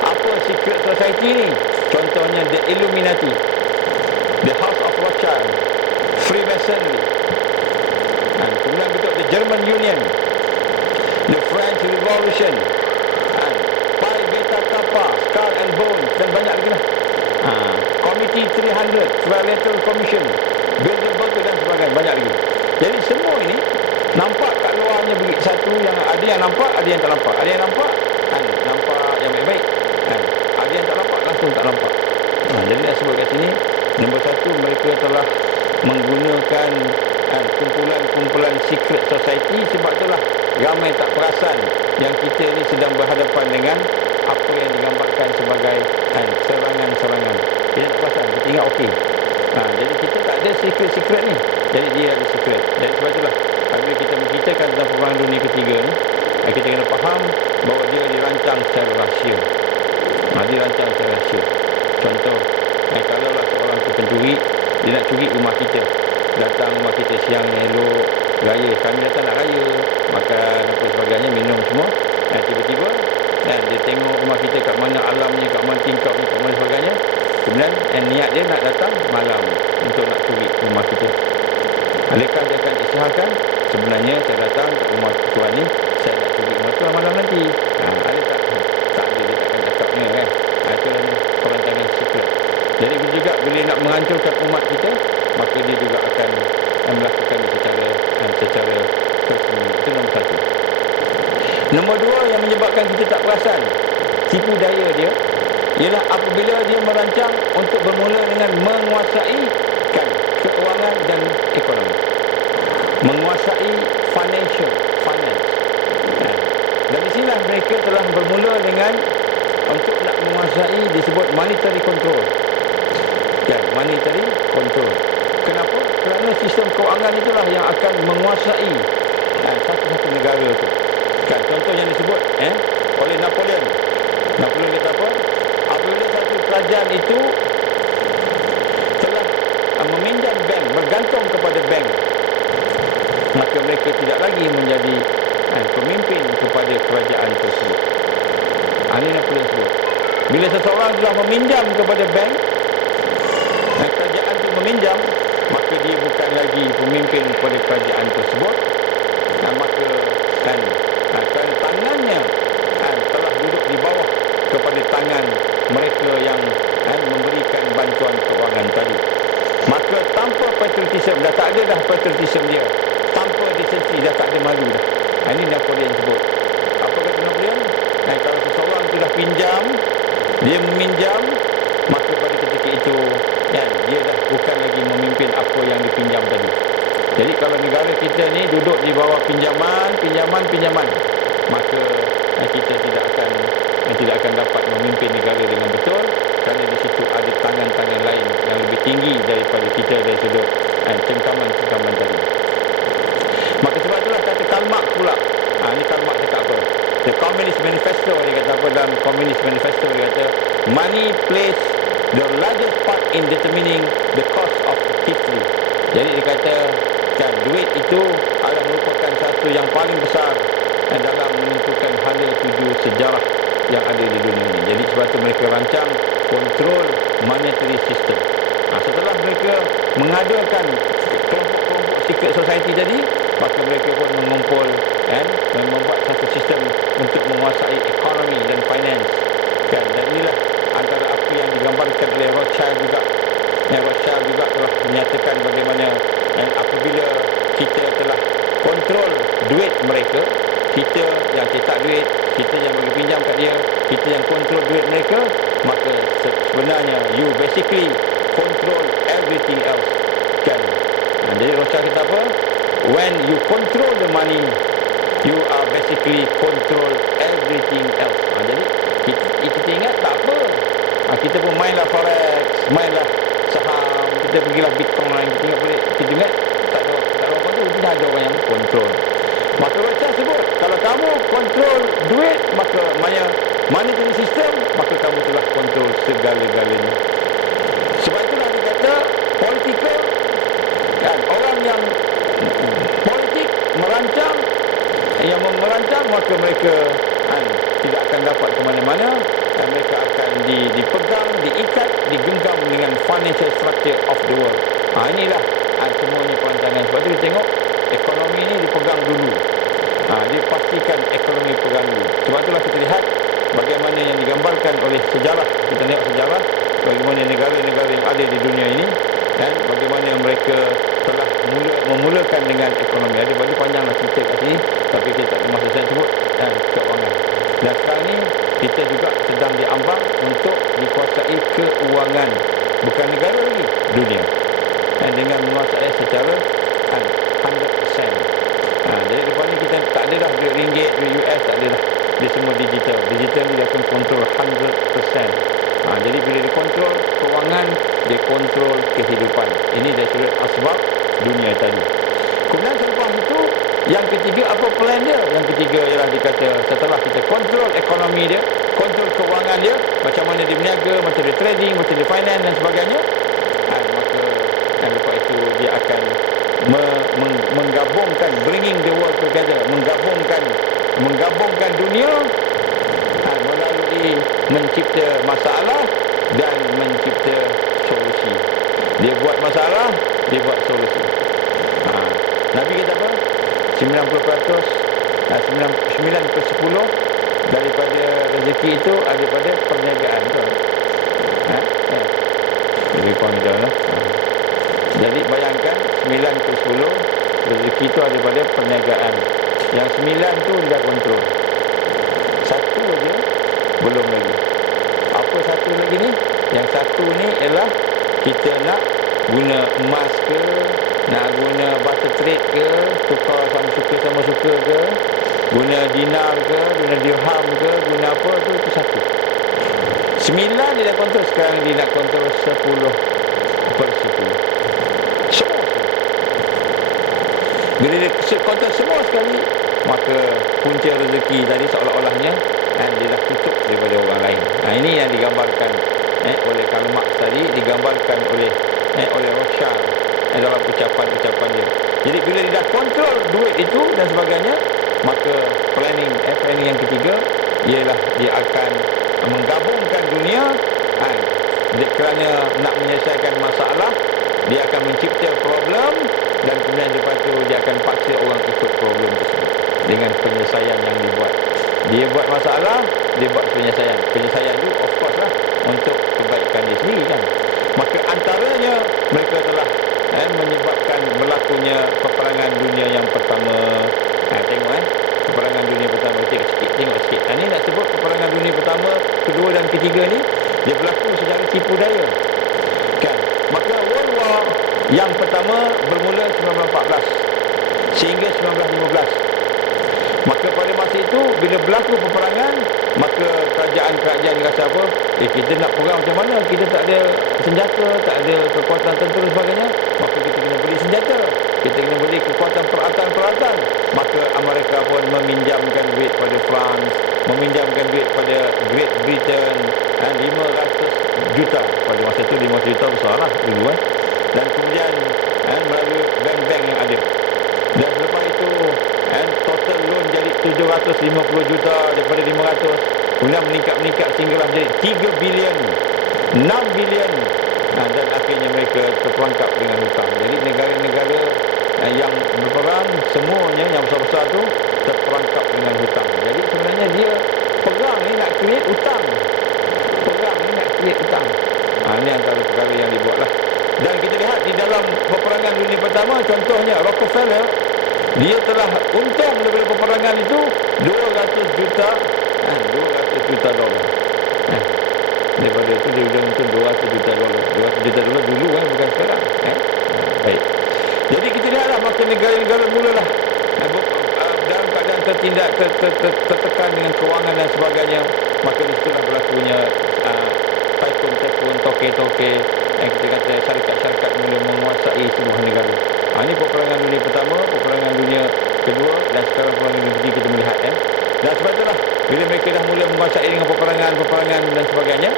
Apa secret society ni? Contohnya the Illuminati, the House of Rothschild, Freemasonry, kemudian bentuk the German Union, the French Revolution, Pi Beta Kappa, Skull and Bones, dan banyak lagi lah. Committee 300, Trilateral Commission, Bilderberg dan sebagainya, banyak lagi. Jadi semua ini nampak kat luarnya begitu satu, yang ada yang nampak, ada yang tak nampak. Ada yang nampak, nampak yang baik-baik. Ada yang tak nampak, langsung tak nampak. Jadi nak sebut kat sini, nombor satu, mereka telah menggunakan kumpulan-kumpulan secret society. Sebab itulah ramai tak perasan yang kita ni sedang berhadapan dengan apa yang digambarkan sebagai serangan-serangan. Kita tak perasan, kita ingat okey. Jadi kita tak ada secret-secret ni. Jadi dia ada secret. Jadi sebab itulah apabila kita menceritakan tentang Perang Dunia Ketiga ni, kita kena faham bahawa dia dirancang secara rahsia. Dirancang secara rahsia. Contoh, kalaulah seorang tu pencuri, dia nak curi rumah kita, datang rumah kita siang elok, raya, kami datang nak raya, makan apa sebagainya, minum semua, tiba-tiba dia tengok rumah kita kat mana alamnya, kat mana tingkapnya, kat mana sebagainya. Kemudian niat dia nak datang malam untuk nak curi rumah kita. Adakah dia akan isytiharkan, sebenarnya saya datang ke rumah tuan ni, saya nak curi rumah tuan malam nanti? Ada tak? Tak ada, dia takkan cakapnya kan. Itu perancangan secret. Jadi juga bila nak menghancurkan umat kita, maka dia juga akan melakukan secara tersembunyi. Itu nombor satu. Nombor dua, yang menyebabkan kita tak perasan tipu daya dia ialah apabila dia merancang untuk bermula dengan menguasai keuangan dan ekonomi, menguasai finance. Dari sinilah mereka telah bermula dengan untuk nak menguasai, disebut monetary control. Monetary control. Kenapa? Kerana sistem keuangan itulah yang akan menguasai satu-satu negara itu. Contoh yang disebut oleh Napoleon. Napoleon kata apa? Apabila satu kerajaan itu telah meminjam bank, bergantung kepada bank, maka mereka tidak lagi menjadi pemimpin kepada kerajaan tersebut. Ini Napoleon sebut. Bila seseorang telah meminjam kepada bank, kerajaan itu meminjam, maka dia bukan lagi pemimpin kepada kerajaan tersebut. Maka kerana tangannya telah duduk di bawah kepada tangan mereka yang memberikan bantuan keuangan tadi. Maka tanpa patriotism, dah tak ada dah patriotism dia, tanpa desensi, dah tak ada malu dah. Ini Napoleon sebut. Apa kata Napoleon? Kalau seseorang sudah pinjam, dia meminjam, maka pada ketika itu dia dah bukan lagi memimpin apa yang dipinjam tadi. Jadi kalau negara kita ni duduk di bawah pinjaman, maka kita tidak akan dapat memimpin negara dengan betul, kerana di situ ada tangan-tangan lain yang lebih tinggi daripada kita dari sudut cengkaman-cengkaman tadi. Maka sebab itulah kata Karl Marx pula. Ini Karl Marx cakap apa? The Communist Manifesto, dia kata apa dalam Communist Manifesto? Dia kata money plays the largest part in determining the cost of history. Jadi dia kata kan, duit itu adalah merupakan satu yang paling besar dalam menentukan hala tuju sejarah yang ada di dunia ini. Jadi sebab itu mereka rancang kontrol monetary system. Setelah mereka mengadakan kelompok-kelompok secret society tadi, maka mereka pun mengumpul dan membuat satu sistem untuk menguasai ekonomi dan finance kan. Dan inilah antara apa yang digambarkan oleh Rothschild juga. Rothschild juga telah menyatakan bagaimana apabila kita telah kontrol duit mereka, kita yang cetak duit, kita yang bagi pinjam kat dia, kita yang kontrol duit mereka, maka sebenarnya you basically control everything else kan. Jadi Rothschild kata apa? When you control the money, you are basically control everything else. Jadi kita ingat tak apa, kita pun mainlah forex, mainlah saham, kita pergilah bitcoin, kita ingat tak ada orang tu, tidak ada orang yang kontrol. Maka Rothschild sebut, kalau kamu kontrol duit, maka monetary system, maka kamu telah kontrol segala-galanya. Sebab itulah dia kata political kan, orang yang politik merancang, maka mereka tidak akan dapat ke mana-mana, dan mereka akan dipegang, diikat, digenggam dengan financial structure of the world. Inilah semuanya perancangan. Sebab itu kita tengok ekonomi ini dipegang dulu. Dia pastikan ekonomi pegang dulu. Sebab itulah kita lihat bagaimana yang digambarkan oleh sejarah. Kita tengok sejarah bagaimana negara-negara yang ada di dunia ini dan bagaimana mereka telah memulakan dengan ekonomi. Ada banyak panjanglah cerita kat sini, tapi kita tak ada masa saya sebut dan keuangan. Dan sekarang ni kita juga sedang diambang untuk dikuasai keuangan, bukan negara lagi, dunia. Dan dengan menguasai secara 100%. Jadi lepas ni kita tak ada dah duit ringgit, duit US, tak ada dah. Dia semua digital. Digital ni dia akan kontrol 100%. Jadi bila dia kontrol keuangan, dia kontrol kehidupan. Ini dia sudut asbab dunia tadi. Kemudian selepas itu, yang ketiga, apa plan dia? Yang ketiga ialah dikata setelah kita kontrol ekonomi dia, kontrol keuangan dia, macam mana dia berniaga, macam dia trading, macam dia finance dan sebagainya, maka lepas itu dia akan menggabungkan, bringing the world together, menggabungkan dunia melalui mencipta masalah dan mencipta solusi. Dia buat masalah, dia buat solusi. Nabi kata apa? 90%, 9/10 daripada rezeki itu ada pada perniagaan, betul? Lebih kurang jauh. Jadi bayangkan 9/10 rezeki itu ada pada perniagaan. Yang 9 tu dia dah kontrol. Satu aja belum lagi. Apa satu lagi ni? Yang satu ni ialah kita nak guna emas ke, nak guna barter trade ke, tukar sama suka ke, guna dinar ke, guna dirham ke, guna apa tu, itu satu. 9 dia dah kontrol, sekarang dia nak kontrol 10/10. Semua. Bila dia kontrol semua sekali, maka punca rezeki tadi seolah-olahnya dia dah tutup daripada orang lain. Ini yang digambarkan oleh Karl Marx tadi, digambarkan oleh Rothschild dalam ucapan-ucapan dia. Jadi bila dia dah kontrol duit itu dan sebagainya, maka planning yang ketiga ialah dia akan menggabungkan dunia kerana nak menyelesaikan masalah. Dia akan mencipta problem dan kemudian lepas itu dia akan paksa orang ikut problem tersebut dengan penyelesaian yang dibuat. Dia buat masalah, dia buat penyelesaian. Penyelesaian itu of course lah untuk kebaikan dia sendiri kan. Maka antaranya mereka telah menyebabkan berlakunya peperangan dunia yang pertama. Tengok peperangan dunia pertama, tengok sikit. Ini nak sebut peperangan dunia pertama, kedua dan ketiga ni dia berlaku secara tipu daya kan. Maka World War yang pertama bermula 1914 sehingga 1915. Maka pada masa itu bila berlaku peperangan, maka kerajaan-kerajaan rasa apa? Kita nak perang macam mana? Kita tak ada senjata, tak ada kekuatan tentera dan sebagainya. Maka kita kena beli senjata, kita kena beli kekuatan peralatan. Maka Amerika pun meminjamkan duit pada France, meminjamkan duit pada Great Britain, 500 juta. Pada masa itu 500 juta besar lah dulu dan kemudian melalui bank-bank yang ada. Dan selepas itu total loan jadi 750 juta daripada 500, kemudian meningkat sehinggalah jadi 3 bilion, 6 bilion, dan akhirnya mereka terperangkap dengan hutang. Jadi negara-negara yang berperang semuanya yang besar-besar tu terperangkap dengan hutang. Jadi sebenarnya dia perang ni nak create hutang. Perang ni nak create hutang. Ini antara perkara yang dibuatlah. Dan kita lihat di dalam peperangan dunia pertama, contohnya Rockefeller, dia telah untung daripada peperangan itu 200 juta dolar. Daripada itu dia untung 200 juta dolar. 200 juta dolar dulu bukan sekarang. Baik. Jadi kita lihatlah, maka negara-negara mulalah dalam keadaan tertindak, tertekan dengan kewangan dan sebagainya. Maka di situlah berlakunya tycoon, toke-toke, kita kata syarikat-syarikat mula menguasai sebuah negara. Ini peperangan dunia pertama, peperangan dunia kedua, dan sekarang peperangan dunia ketiga kita melihat. Dan sebab itulah bila mereka dah mula menguasai dengan peperangan dan sebagainya,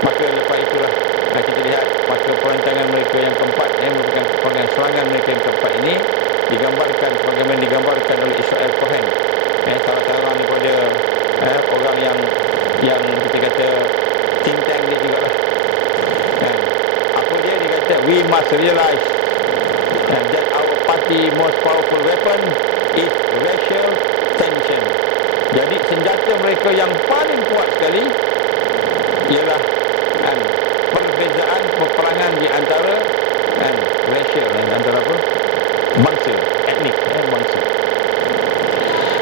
maka lepas itulah kita lihat maka perancangan mereka yang keempat, merupakan peperangan serangan mereka yang keempat ini digambarkan sebagaimana digambarkan oleh Israel Cohen, salah seorang daripada orang yang kita kata think tank dia jugalah. Apa dia kata, we must realize that our party most powerful weapon is racial tension. Jadi senjata mereka yang paling kuat sekali ialah perbezaan peperangan di antara racial, antara apa? Bangsa, etnik, bangsa.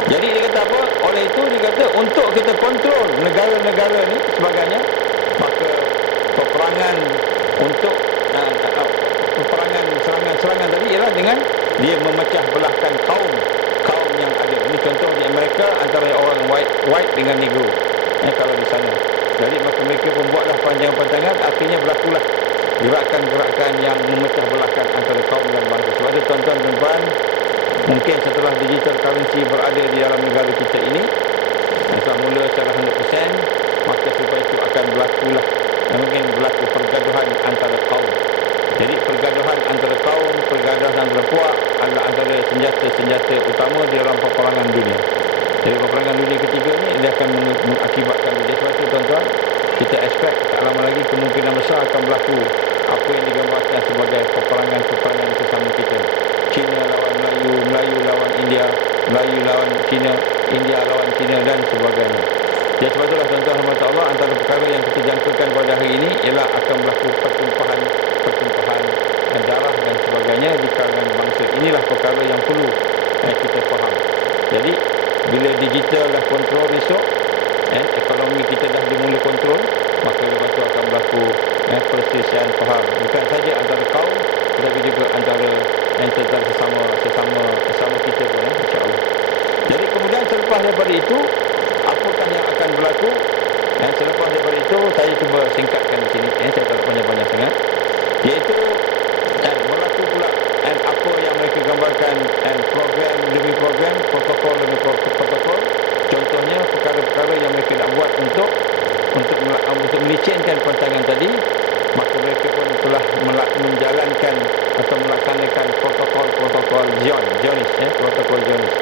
Jadi dia kata apa? Oleh itu dia kata untuk kita kontrol negara-negara ni sebagainya, maka peperangan untuk peperangan serangan tadi ialah dengan dia memecah belahkan kaum yang ada. Ini contoh di Amerika antara orang white dengan negro. Kalau di sana. Jadi maka mereka pun buatlah perancangan-perancangan, akhirnya berlakulah gerakan-gerakan yang memecah belahkan antara kaum dan bangsa. Sebab itu tuan-tuan, mungkin setelah digital currency berada di dalam negara kita ini, setelah mula secara 100%, maka selepas itu akan berlakulah mungkin berlaku pergaduhan antara kaum. Jadi pergaduhan antara kaum, pergaduhan antara puak adalah antara senjata-senjata utama di dalam peperangan dunia. Jadi peperangan dunia ketiga ni dia akan mengakibatkan dia. Sebab itu tuan-tuan, kita expect tak lama lagi kemungkinan besar akan berlaku apa yang digambarkan sebagai peperangan sesama kita. China lawan Melayu, Melayu lawan India, Melayu lawan China, India lawan China dan sebagainya. Jadi sebab itulah tuan-tuan rahmat Allah, antara perkara yang kita jangkakan pada hari ini ialah akan berlaku pertumpahan darah dan sebagainya di kalangan bangsa. Inilah perkara yang perlu kita faham. Jadi bila digital dah kontrol esok, ekonomi kita dah dimula kontrol, maka lepas tu akan berlaku perselisihan faham, bukan saja antara kaum tetapi juga antara sesama kita pun, insya-Allah. Jadi kemudian selepas daripada itu, apakah yang akan berlaku? Selepas daripada itu saya cuba singkatkan di sini, saya tak panjang-panjang sangat, iaitu berlaku pula apa yang mereka gambarkan, program demi program, protokol demi protokol. Contohnya perkara-perkara yang mereka nak buat untuk melicinkan perancangan tadi, maka mereka pun telah menjalankan atau melaksanakan protokol Zionis, protokol Zionis.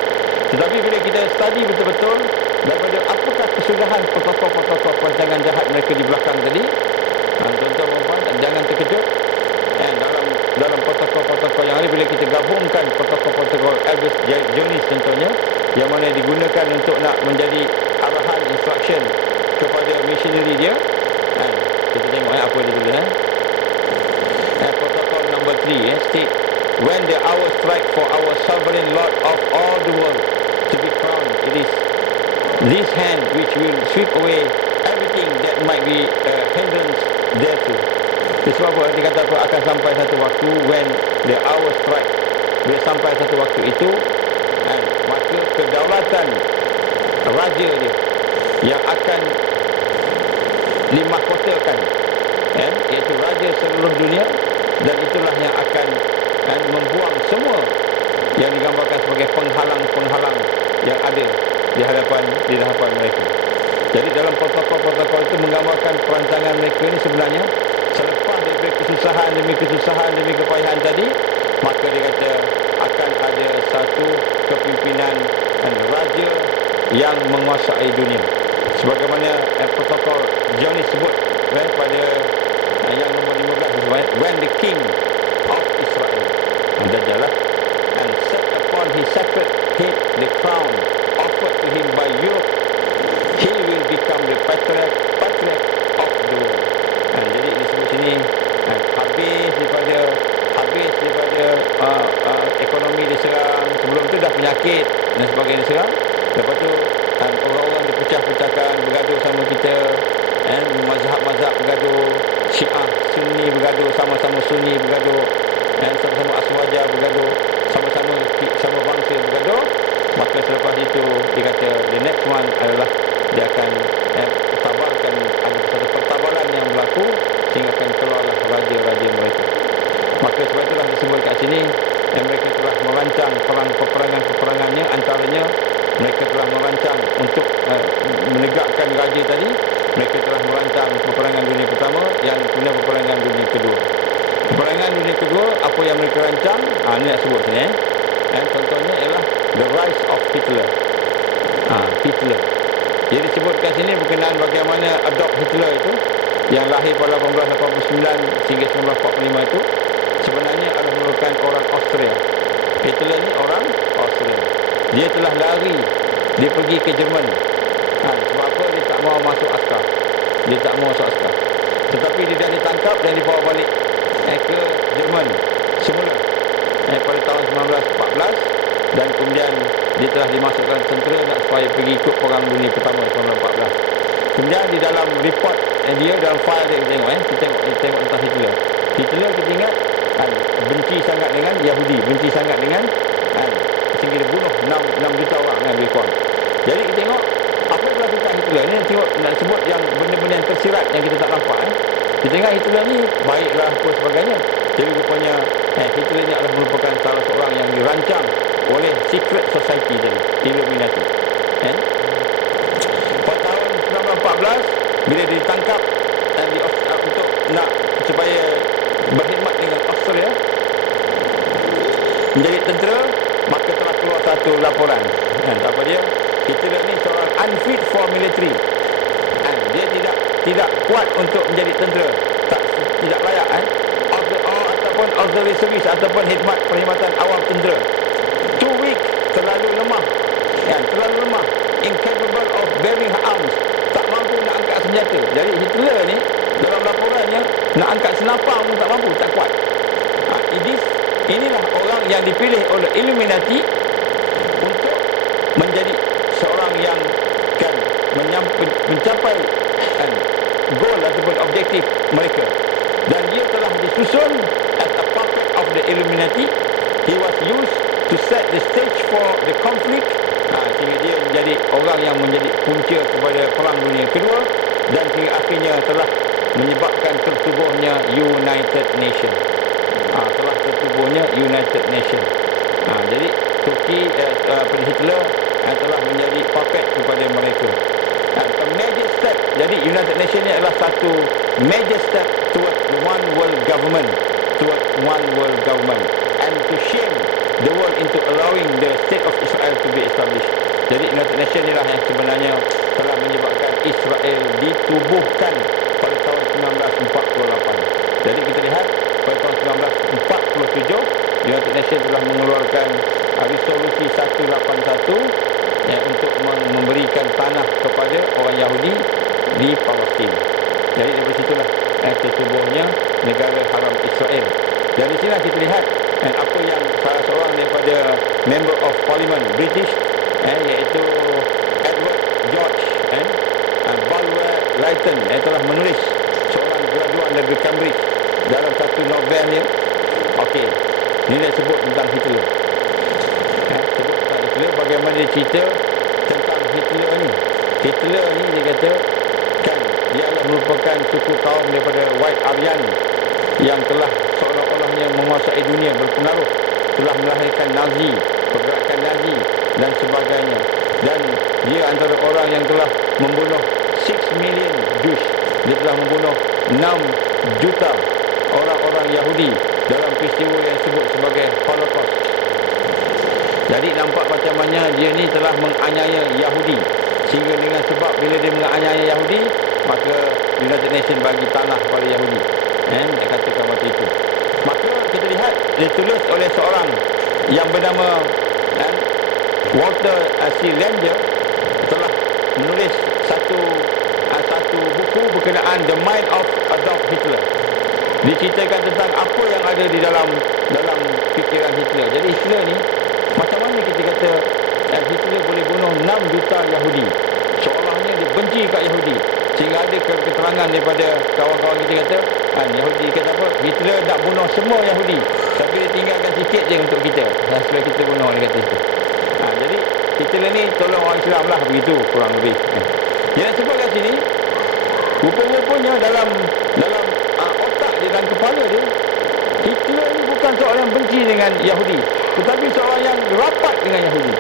Tetapi bila kita study betul-betul daripada apakah kesudahan protokol perancangan jahat mereka di belakang tadi, tuan-tuan dan puan, jangan terkejut. Dalam protokol-protokol yang ada, bila kita gabungkan protokol Albert Zionis contohnya, yang mana digunakan untuk nak menjadi arahan instruction kepada missionary dia, kita tengok apa dia tulis. Protocol number 3 state, when the hour strike for our sovereign Lord of all the world to be crowned, it is this hand which will sweep away everything that might be hindrance thereto. Sebab apa dia kata apa, akan sampai satu waktu when the hour strike, bila sampai satu waktu itu, maka kedaulatan raja dia yang akan dimahkotakan, iaitu raja seluruh dunia, dan itulah yang akan membuang semua yang digambarkan sebagai penghalang-penghalang yang ada di hadapan mereka. Jadi dalam protokol-protokol itu menggambarkan perancangan mereka ini sebenarnya selepas daripada kesusahan demi kesusahan demi kepayahan tadi, maka dia kata akan ada satu kepimpinan dan raja yang menguasai dunia. Sebagaimana protokol Zionis sebut pada yang nombor 15 disebut, when the king of Israel, Dajjal, and set upon his sacred head the crown offered to him by Europe, he will become the patriarch of the world. Jadi disebut sini habis daripada ekonomi diserang. Sebelum tu dah penyakit dan sebagainya diserang. Lepas tu orang-orang dipecah-pecahkan, bergaduh sama kita, mazhab-mazhab bergaduh, Syiah Sunni bergaduh, sama-sama Sunni bergaduh, sama-sama Aswaja bergaduh, sama bangsa bergaduh. Maka selepas itu dia kata the next one adalah dia akan tabarkan, ada satu pertabaran yang berlaku sehingga akan keluarlah raja-raja mereka. Maka sebab itulah disebut kat sini mereka telah merancang peperangan-peperangannya. Antaranya mereka telah merancang untuk menegakkan raja tadi. Mereka telah merancang peperangan dunia pertama yang kemudian peperangan dunia kedua. Peperangan dunia kedua, apa yang mereka rancang, ini nak sebut sini. Contohnya ialah the rise of Hitler. Hitler. Jadi disebutkan sini berkenaan bagaimana Adolf Hitler itu yang lahir pada 1889 hingga 1945 itu sebenarnya adalah merupakan orang Austria. Hitler ni orang Austria. Dia telah lari, dia pergi ke Jerman. Sebab apa? Dia tak mahu masuk askar. Tetapi dia dah ditangkap dan dibawa balik ke Jerman semula pada tahun 1914, dan kemudian dia telah dimasukkan tentera nak supaya pergi ikut perang dunia pertama 1914. Kemudian di dalam report dia, dalam file dia, kita tengok tentang Hitler. Hitler kita ingat benci sangat dengan Yahudi, benci sangat dengan sehingga dia bunuh 6 juta orang lebih kurang. Jadi kita tengok apa yang dilakukan Hitler ni. Tengok nak sebut yang benda-benda yang tersirat yang kita tak nampak. Kita ingat Hitler ni baiklah apa sebagainya. Jadi rupanya Hitler ni adalah merupakan salah seorang yang dirancang oleh secret society tadi, Illuminati. Pada tahun 1914 bila dia ditangkap untuk nak supaya berkhidmat dengan Austria menjadi tentera, maka telah keluar satu laporan. Apa dia? Hitler ni seorang unfit for military. Dia tidak kuat untuk menjadi tentera, tidak layak ataupun auxiliary service ataupun perkhidmatan awam tentera. Too weak, terlalu lemah, incapable of bearing arms, tak mampu nak angkat senjata. Jadi Hitler ni dalam laporannya nak angkat senapang pun tak mampu, tak kuat. Inilah orang yang dipilih oleh Illuminati untuk menjadi seorang yang kan mencapai goal ataupun objektif mereka. Dan dia telah disusun as a puppet of the Illuminati. He was used to set the stage for the conflict, sehingga dia menjadi orang yang menjadi punca kepada perang dunia kedua, dan sehingga akhirnya telah menyebabkan tertubuhnya United Nations. United Nations. Jadi Turki Hitler telah menjadi puppet kepada mereka. A major step. Jadi United Nations ini adalah satu major step toward one world government, and to shame the world into allowing the state of Israel to be established. Jadi United Nations inilah yang sebenarnya telah menyebabkan Israel ditubuhkan pada tahun 1948. Jadi kita lihat pada tahun 1947 United Nations telah mengeluarkan resolusi 181 untuk memberikan tanah kepada orang Yahudi di Palestin. Jadi dari situlah tertubuhnya negara haram Israel. Dari sini kita lihat apa yang salah seorang daripada Member of Parliament British iaitu Edward George Bulwer Lytton telah menulis, seorang graduan dari Cambridge, dalam satu novelnya. Ini dia sebut tentang Hitler. Sebut tentang Hitler, bagaimana dia cerita tentang Hitler ni. Hitler ni dia kata dia adalah merupakan suku kaum daripada White Aryan yang telah seolah-olahnya menguasai dunia, berpengaruh, telah melahirkan Nazi, pergerakan Nazi dan sebagainya. Dan dia antara orang yang telah membunuh 6 million Jews. Dia telah membunuh 6 juta orang-orang Yahudi dalam peristiwa yang disebut sebagai Holocaust. Jadi nampak macam mana dia ni telah menganiaya Yahudi, sehingga dengan sebab bila dia menganiaya Yahudi, maka United Nations bagi tanah kepada Yahudi. Dia katakan macam itu. Maka kita lihat ditulis oleh seorang yang bernama Walter C. Langer, telah menulis satu buku berkenaan The Mind of Adolf Hitler. Diceritakan tentang apa yang ada di dalam fikiran Hitler. Jadi Hitler ni, macam mana kita kata Hitler boleh bunuh 6 juta Yahudi, seolahnya dia benci kat Yahudi, sehingga ada keterangan daripada kawan-kawan kita kata Yahudi kata apa, Hitler nak bunuh semua Yahudi, tapi dia tinggalkan sikit je untuk kita, supaya kita bunuh, dia kata itu. Jadi Hitler ni tolong orang Islam lah, begitu kurang lebih. Dia nak sebut kat sini, rupanya dalam otak dia, dalam kepala dia, Hitler ni bukan seorang yang benci dengan Yahudi, tetapi seorang yang rapat dengan Yahudi.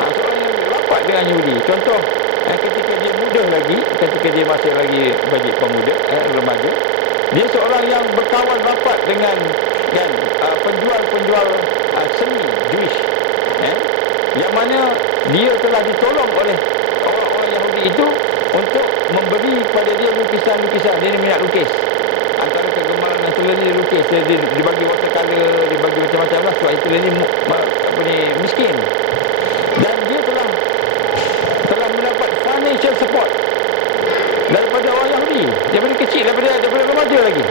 Seorang yang rapat dengan Yahudi. Contoh, ketika dia muda lagi, ketika dia masih lagi bagi pemuda, remaja, dia seorang yang berkawan rapat dengan penjual seni Jewish, yang mana dia telah ditolong oleh orang-orang Yahudi itu untuk memberi kepada dia lukisan-lukisan. Dia minat lukis. Antara kegemaran Hitler ni lukis. Dia bagi watercolor, dia bagi macam-macam lah. Sebab Hitler ni miskin. Dan dia telah mendapat financial support daripada orang Yahudi, daripada kecil, daripada remaja lagi,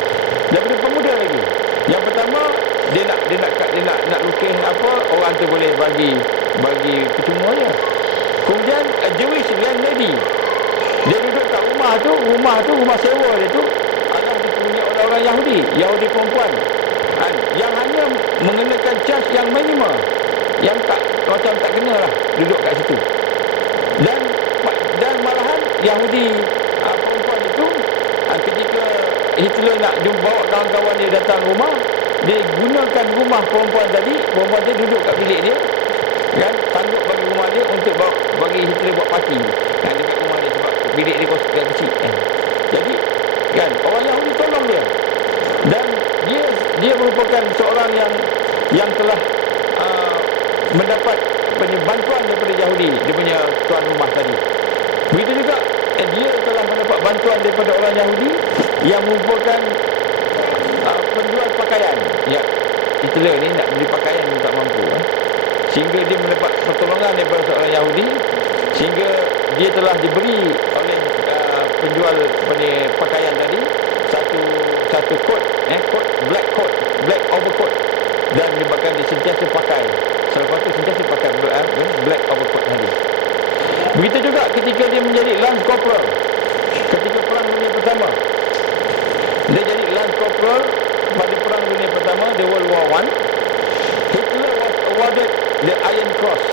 daripada pemuda lagi. Yang pertama, dia nak lukis apa, orang tu boleh bagi percuma je. Kemudian Jewish landlady, dia duduk kat rumah sewa dia tu adalah dipunyai oleh orang Yahudi perempuan, yang hanya mengenakan cas yang minimal, yang macam tak kena lah duduk kat situ. Dan malahan Yahudi perempuan itu, ketika Hitler nak bawa kawan-kawan dia datang rumah, dia gunakan rumah perempuan tadi, perempuan dia duduk kat bilik dia, sanggup bagi rumah dia untuk bagi Hitler buat parti dekat rumah dia, sebab bilik dia kecil. Jadi orang Yahudi tolong dia, dan dia merupakan seorang yang telah mendapat bantuan daripada Yahudi, dia punya tuan rumah tadi. Begitu juga dia telah mendapat bantuan daripada orang Yahudi yang merupakan penjual pakaian. Hitler ni nak beli pakaian pun tak mampu, sehingga dia mendapat pertolongan daripada seorang Yahudi, sehingga dia telah diberi oleh penjual pakaian tadi satu coat, black overcoat, dan menyebabkan dia sentiasa pakai. Selepas itu sentiasa pakai black overcoat tadi. Begitu juga ketika dia menjadi Lance Corporal ketika Perang Dunia Pertama. Dia jadi Lance Corporal pada Perang Dunia Pertama, the World War I. Hitler was awarded the Iron Cross.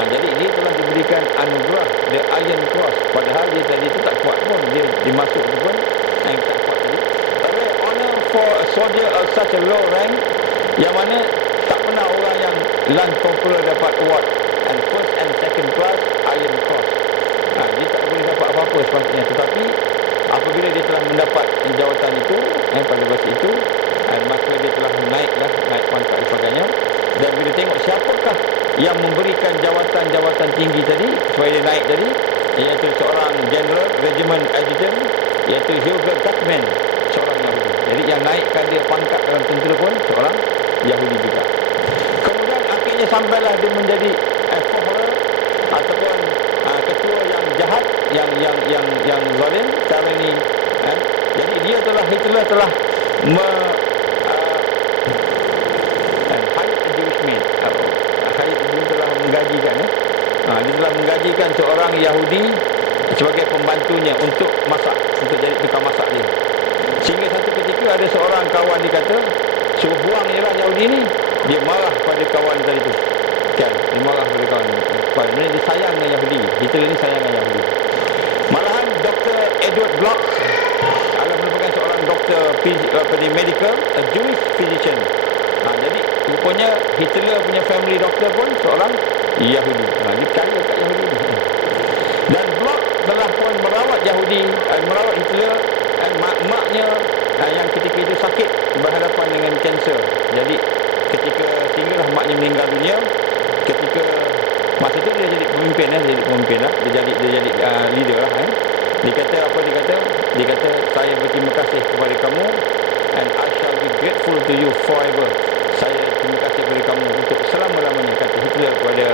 Jadi dia telah diberikan anugerah the Iron Cross, padahal dia tadi itu tak kuat pun, dia dimasuk tu pun tak kuat tadi. Tapi honor for a soldier of such a low rank, yang mana tak pernah orang yang Lance Corporal dapat award, and first and second class Iron Cross. Dia tak boleh dapat apa-apa sepatutnya, tetapi apabila dia telah mendapat jawatan itu pada masa itu, maka dia telah naik pangkat dan sebagainya. Dan bila tengok siapakah yang memberikan jawatan-jawatan tinggi tadi supaya dia naik tadi, iaitu seorang General Regiment Adjutant, iaitu Hugo Tuchman, seorang Yahudi. Jadi yang naikkan dia pangkat dalam tentera pun seorang Yahudi juga. Kemudian akhirnya sampailah dia menjadi Führer, ataupun ketua yang jahat, yang zalim secara ini. Jadi Hitler telah hired a Jewish maid. Dia telah menggajikan dia telah menggajikan seorang Yahudi sebagai pembantunya untuk masak, untuk jadi tukang masak dia. Sehingga satu ketika ada seorang kawan dia kata, suruh buang je lah Yahudi ni. Dia marah pada kawan tadi tu. Dia marah pada kawan. Dia sayang dengan Yahudi. Hitler ni sayang dengan Yahudi. Malahan Dr. Edward Bloch adalah merupakan seorang doktor medical, a Jewish physician. Jadi rupanya Hitler punya family doctor pun seorang Yahudi. Dia kaya kat Yahudi ni. Dan Bloch telah pun merawat Yahudi, merawat Hitler, dan maknya yang ketika itu sakit berhadapan dengan kanser. Jadi ketika sehinggalah maknya meninggal dunia, ketika masa tu dia jadi pemimpin dia jadi leader lah. Dia kata apa, dia kata saya berterima kasih kepada kamu, and I shall be grateful to you forever. Saya terima kasih kepada kamu untuk selama-lamanya, kata Hitler kepada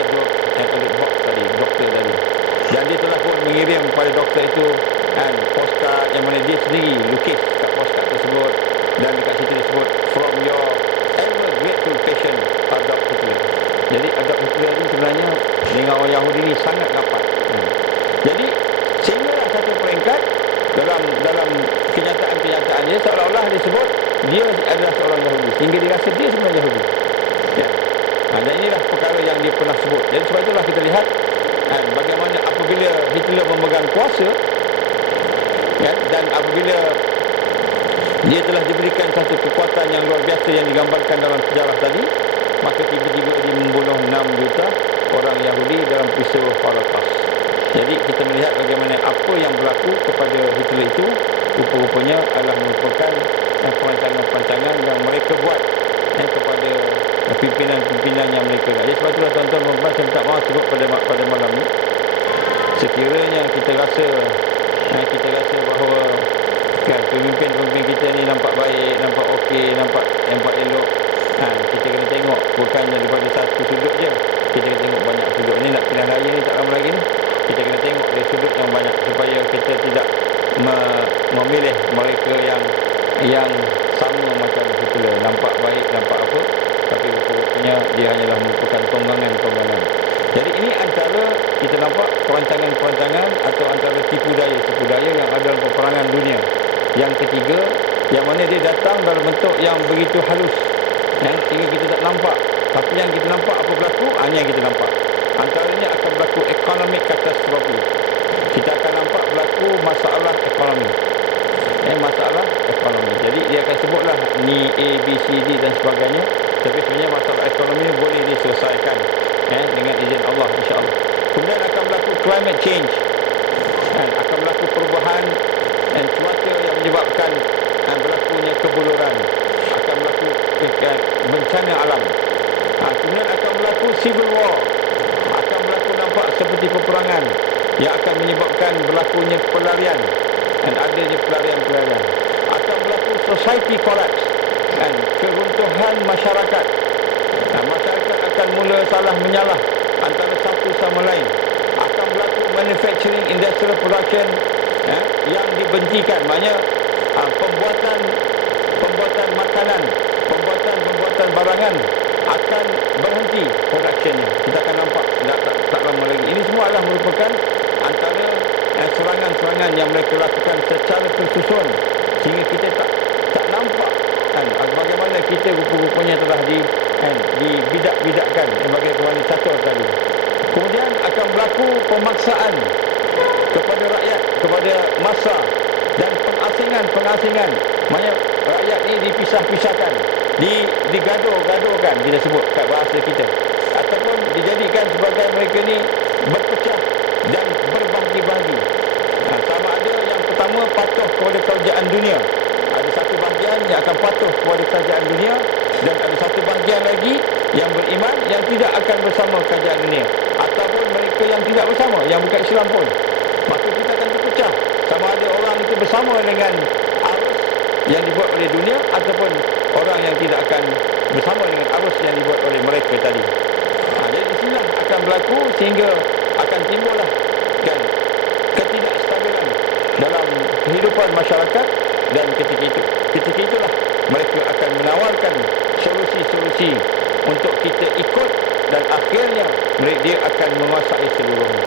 Adolf Box tadi, doktor tadi. Dan dia telah pun mengirim kepada doktor itu postcard yang mana dia sendiri lukis kat postcard tersebut, dan dekat situ disebut from your ever grateful patient Adolf Hitler. Jadi Adolf Hitler ini sebenarnya dengan orang Yahudi ini sangat rapat. Jadi sehinggalah satu peringkat dalam kenyataan dia seolah-olah disebut dia adalah seorang Yahudi, sehingga dia rasa dia sebenarnya Yahudi. Dan inilah perkara yang dia pernah sebut. Jadi sebab itulah kita lihat bagaimana apabila Hitler memegang kuasa, dan apabila dia telah diberikan satu kekuatan yang luar biasa yang digambarkan dalam sejarah tadi, maka tiba-tiba dia membunuh 6 juta orang Yahudi dalam peristiwa Holocaust. Jadi kita melihat bagaimana apa yang berlaku kepada Hitler itu rupa-rupanya adalah merupakan perancangan-perancangan yang mereka buat kepada pimpinan-pimpinan yang mereka. Jadi sebab itulah tuan-tuan dan puan, saya minta maaf sebut pada malam ni, sekiranya kita rasa bahawa pemimpin-pemimpin kita ni nampak baik, nampak okey, nampak elok, kita kena tengok bukan daripada satu sudut je, kita kena tengok banyak sudut. Ni nak pilihan raya ni tak lama lagi ni, kita kena tengok dari sudut yang banyak supaya kita tidak memilih mereka yang sama macam Hitler, nampak baik, nampak apa, tapi rupa-rupanya dia hanyalah merupakan tonggangan. Jadi ini antara kita nampak perancangan atau antara tipu daya yang ada dalam peperangan dunia yang ketiga, yang mana dia datang dalam bentuk yang begitu halus, sehingga kita tak nampak. Tapi yang kita nampak apa berlaku, hanya yang kita nampak. Antaranya akan berlaku economic catastrophe. Kita akan nampak berlaku masalah ekonomi. Masalah ekonomi. Jadi dia akan sebutlah ni A, B, C, D dan sebagainya. Tapi sebenarnya masalah ekonomi boleh diselesaikan dengan izin Allah, insya-Allah. Kemudian akan berlaku climate change. Akan berlaku perubahan cuaca yang menyebabkan berlakunya kebuluran. Akan berlaku bencana alam. Kemudian akan berlaku civil war. Akan berlaku nampak seperti peperangan yang akan menyebabkan berlakunya pelarian dan adanya pelarian. Akan berlaku society collapse dan keruntuhan masyarakat. Masyarakat akan mula salah menyalah antara satu sama lain. Akan berlaku manufacturing industrial production yang dibentikan. Maknanya pembuatan makanan, pembuatan barangan akan berhenti productionnya. Kita akan nampak tak lama lagi. Ini semua adalah merupakan antara serangan-serangan yang mereka lakukan secara tersusun, sehingga kita tak nampak bagaimana kita rupa-rupanya telah dibidak-bidakkan bagaimana catur tadi. Kemudian akan berlaku pemaksaan kepada rakyat, kepada massa, dan pengasingan. Maknanya rakyat ini dipisah-pisahkan, digaduh-gaduhkan, kita sebut kat bahasa kita, ataupun dijadikan sebagai mereka ni berpecah dan berbahagi-bahagi. Sama ada yang pertama patuh kepada kerajaan dunia. Ada satu bahagian yang akan patuh kepada kerajaan dunia, dan ada satu bahagian lagi yang beriman yang tidak akan bersama kerajaan dunia, ataupun mereka yang tidak bersama, yang bukan Islam pun. Maka kita akan terpecah sama ada orang itu bersama dengan arus yang dibuat oleh dunia, ataupun orang yang tidak akan bersama dengan arus yang dibuat oleh mereka tadi. Jadi di sinilah akan berlaku, sehingga akan timbullah ketidakstabilan dalam kehidupan masyarakat. Dan ketika itulah mereka akan menawarkan solusi-solusi untuk kita ikut, dan akhirnya dia akan menguasai seluruhnya,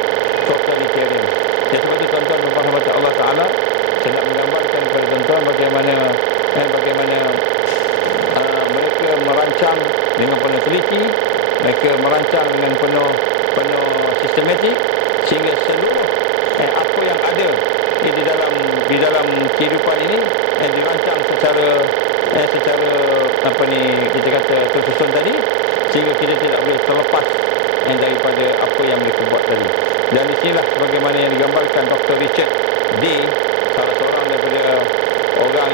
totalitarian. Jadi sebab itu tuan-tuan dan puan Allah Ta'ala, saya nak menggambarkan kepada tuan-tuan bagaimana mereka merancang dengan penuh teliti, mereka merancang dengan penuh sistematik, sehingga seluruh apa yang ada di dalam kehidupan ini dirancang secara kita kata tersusun tadi, sehingga kita tidak boleh terlepas daripada apa yang mereka buat tadi. Dan di sinilah bagaimana yang digambarkan Dr. Richard Day, salah seorang daripada orang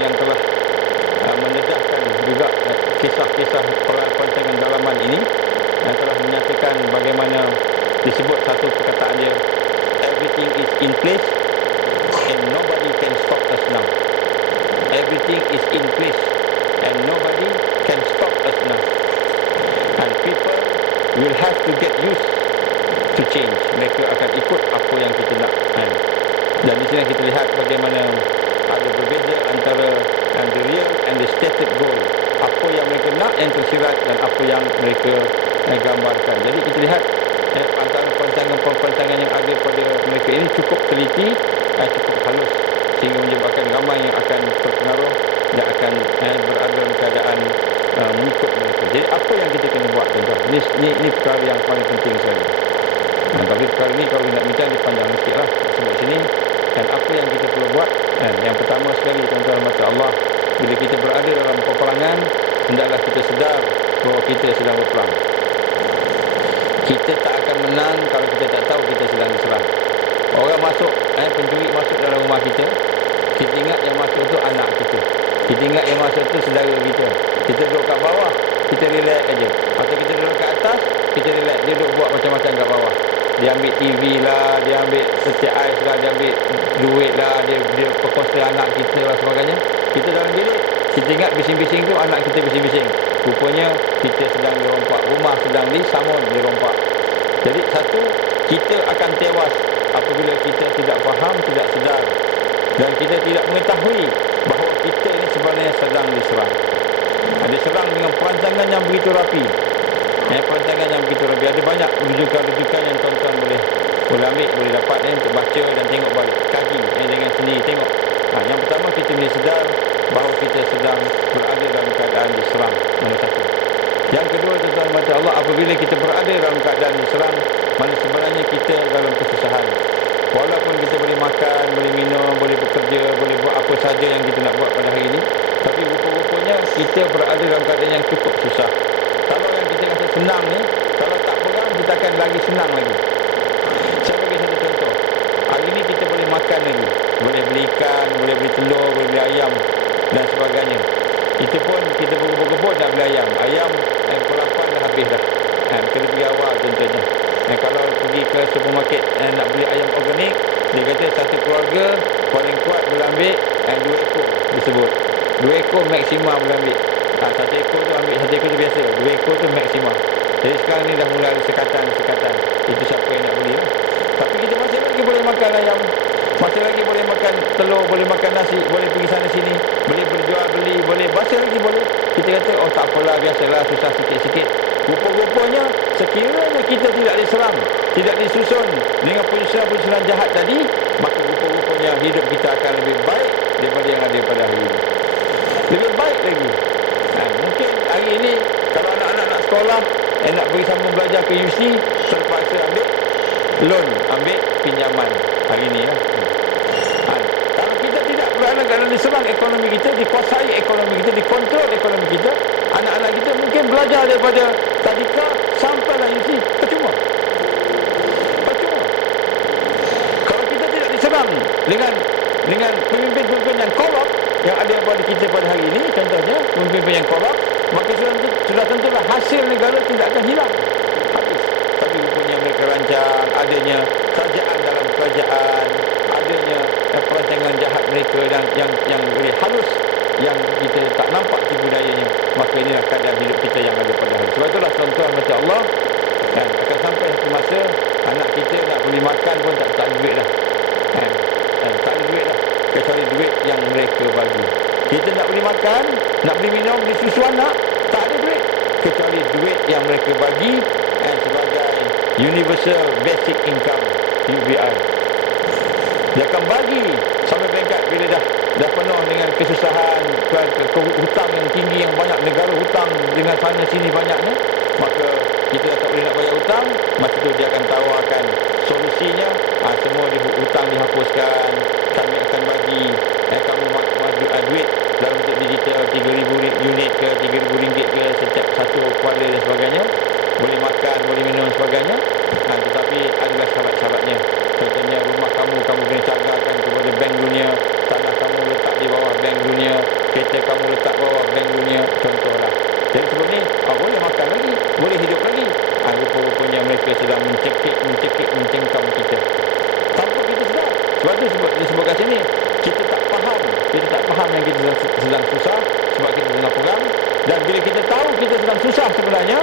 kisah-kisah perancangan dalaman ini telah menyatakan bagaimana disebut satu perkataan dia, everything is in place and nobody can stop us now. Everything is in place and nobody can stop us now. And people will have to get used to change. Mereka akan ikut apa yang kita nak. Dan di sini kita lihat bagaimana ada berbeza antara the real and the stated goal. Apa yang mereka nak yang tersirat dan apa yang mereka gambarkan. Jadi kita lihat antara perancangan yang ada pada mereka ini cukup teliti, cukup halus, sehingga menyebabkan ramai yang akan terpengaruh dan akan berada dalam keadaan mengikut mereka. Jadi apa yang kita kena buat, tuan-tuan? Ini perkara yang paling penting sekali. Tapi perkara ini kalau nak bincang dipanjang sikit lah sebut sini. Dan apa yang kita perlu buat, yang pertama sekali, tuan-tuan mata Allah, bila kita berada dalam peperangan, hendaklah kita sedar bahawa kita sedang berperang. Kita tak akan menang kalau kita tak tahu kita sedang diserang. Orang masuk, pencuri masuk dalam rumah kita, kita ingat yang masuk tu anak kita, kita ingat yang masuk tu saudara kita. Kita duduk kat bawah, kita relax aja. Atau kita duduk kat atas, kita relax. Dia duduk buat macam-macam kat bawah. Dia ambil TV lah, dia ambil setiap ais lah, dia ambil duit lah, dia perkosa anak kita lah sebagainya. Kita dalam bilik, kita ingat bising-bising tu anak kita bising-bising. Rupanya kita sedang dirompak, rumah sedang disamun, dirompak. Jadi satu, kita akan tewas apabila kita tidak faham, tidak sedar, dan kita tidak mengetahui bahawa kita ini sebenarnya sedang diserang. Diserang dengan perancangan yang begitu rapi. Perancangan yang begitu rapi. Ada banyak rujukan-rujukan yang tuan-tuan boleh ambil, boleh dapat untuk baca dan tengok balik. Kaki dengan sendiri tengok. Yang pertama, kita mesti sedar bahawa kita sedang berada dalam keadaan diserang. Nombor satu. Yang kedua, tuan-tuan mata Allah, apabila kita berada dalam keadaan diserang, mana sebenarnya kita dalam kesusahan. Walaupun kita boleh makan, boleh minum, boleh bekerja, boleh buat apa saja yang kita nak buat pada hari ini, tapi rupa-rupanya kita berada dalam keadaan yang cukup susah. Kalau yang kita rasa senang ni, kalau tak pegang, kita akan lagi senang lagi. Saya bagi satu contoh. Hari ini kita boleh makan lagi, boleh beli ikan, boleh beli telur, boleh beli ayam dan sebagainya. Itu pun kita berebut-berebut nak beli ayam. Ayam pukul 8 dah habis dah. Kena pergi awal contohnya. Kalau pergi ke supermarket nak beli ayam organik, dia kata satu keluarga paling kuat boleh ambil 2 ekor disebut. 2 ekor maksimum boleh ambil. Satu ekor tu ambil, satu ekor tu biasa. 2 ekor tu maksimum. Jadi sekarang ni dah mula ada sekatan-sekatan. Itu siapa yang nak beli lah. Tapi kita masih lagi boleh makan ayam, masih lagi boleh makan telur, boleh makan nasi, boleh pergi sana sini, boleh berjual beli, boleh masih lagi boleh. Kita kata oh tak apalah, biasalah, susah sikit-sikit. Rupa-rupanya sekiranya kita tidak diserang, tidak disusun dengan penyusunan jahat tadi, maka rupa-rupanya hidup kita akan lebih baik daripada yang ada pada hari ini. Lebih baik lagi. Mungkin hari ini kalau anak-anak nak sekolah, nak pergi sambung belajar ke UC, terpaksa ambil loan, ambil pinjaman hari ini lah. Kalau kita tidak berada dalam diserang ekonomi kita, dikuasai ekonomi kita, dikontrol ekonomi kita, anak-anak kita mungkin belajar daripada tadika sampailah UC, percuma. Kalau kita tidak diserang dengan pemimpin-pemimpin yang korup yang ada pada kita pada hari ini, contohnya pemimpin yang korup, maka sudah tentulah hasil negara tidak akan hilang. Habis. Tapi rupanya mereka rancang adanya kerajaan dalam kerajaan, adanya perancangan jahat mereka yang boleh halus, yang kita tak nampak tipu dayanya. Maka inilah keadaan hidup kita yang ada pada hari. Sebab itulah tuan-tuan mata Allah, akan sampai satu masa anak kita nak beli makan pun tak ada duit dah. Tak ada duit dah, kecuali duit yang mereka bagi. Kita nak beli makan, nak beli minum, beli susu anak, tak ada duit, kecuali duit yang mereka bagi sebagai Universal Basic Income, UBI. Dia akan bagi sampai peringkat bila dah penuh dengan kesusahan, hutang yang tinggi, yang banyak, negara hutang dengan sana sini banyaknya, maka kita dah tak boleh nak bayar hutang. Masa tu dia akan tawarkan solusinya, semua hutang dihapuskan, kami akan bagi kamu duit dalam bentuk digital 3,000 unit ke 3,000 ringgit ke setiap satu kepala dan sebagainya, boleh makan, boleh minum dan sebagainya. Tetapi adalah syarat-syaratnya. Contohnya rumah kamu kena cadangkan kepada Bank Dunia, tanah kamu letak di bawah Bank Dunia, kereta kamu letak bawah Bank Dunia, contohlah. Jadi mereka sedang mencengkam kita tanpa kita sedar. Sebab tu disebut kat sini, kita tak faham yang kita sedang susah sebab kita tengah perang. Dan bila kita tahu kita sedang susah sebenarnya,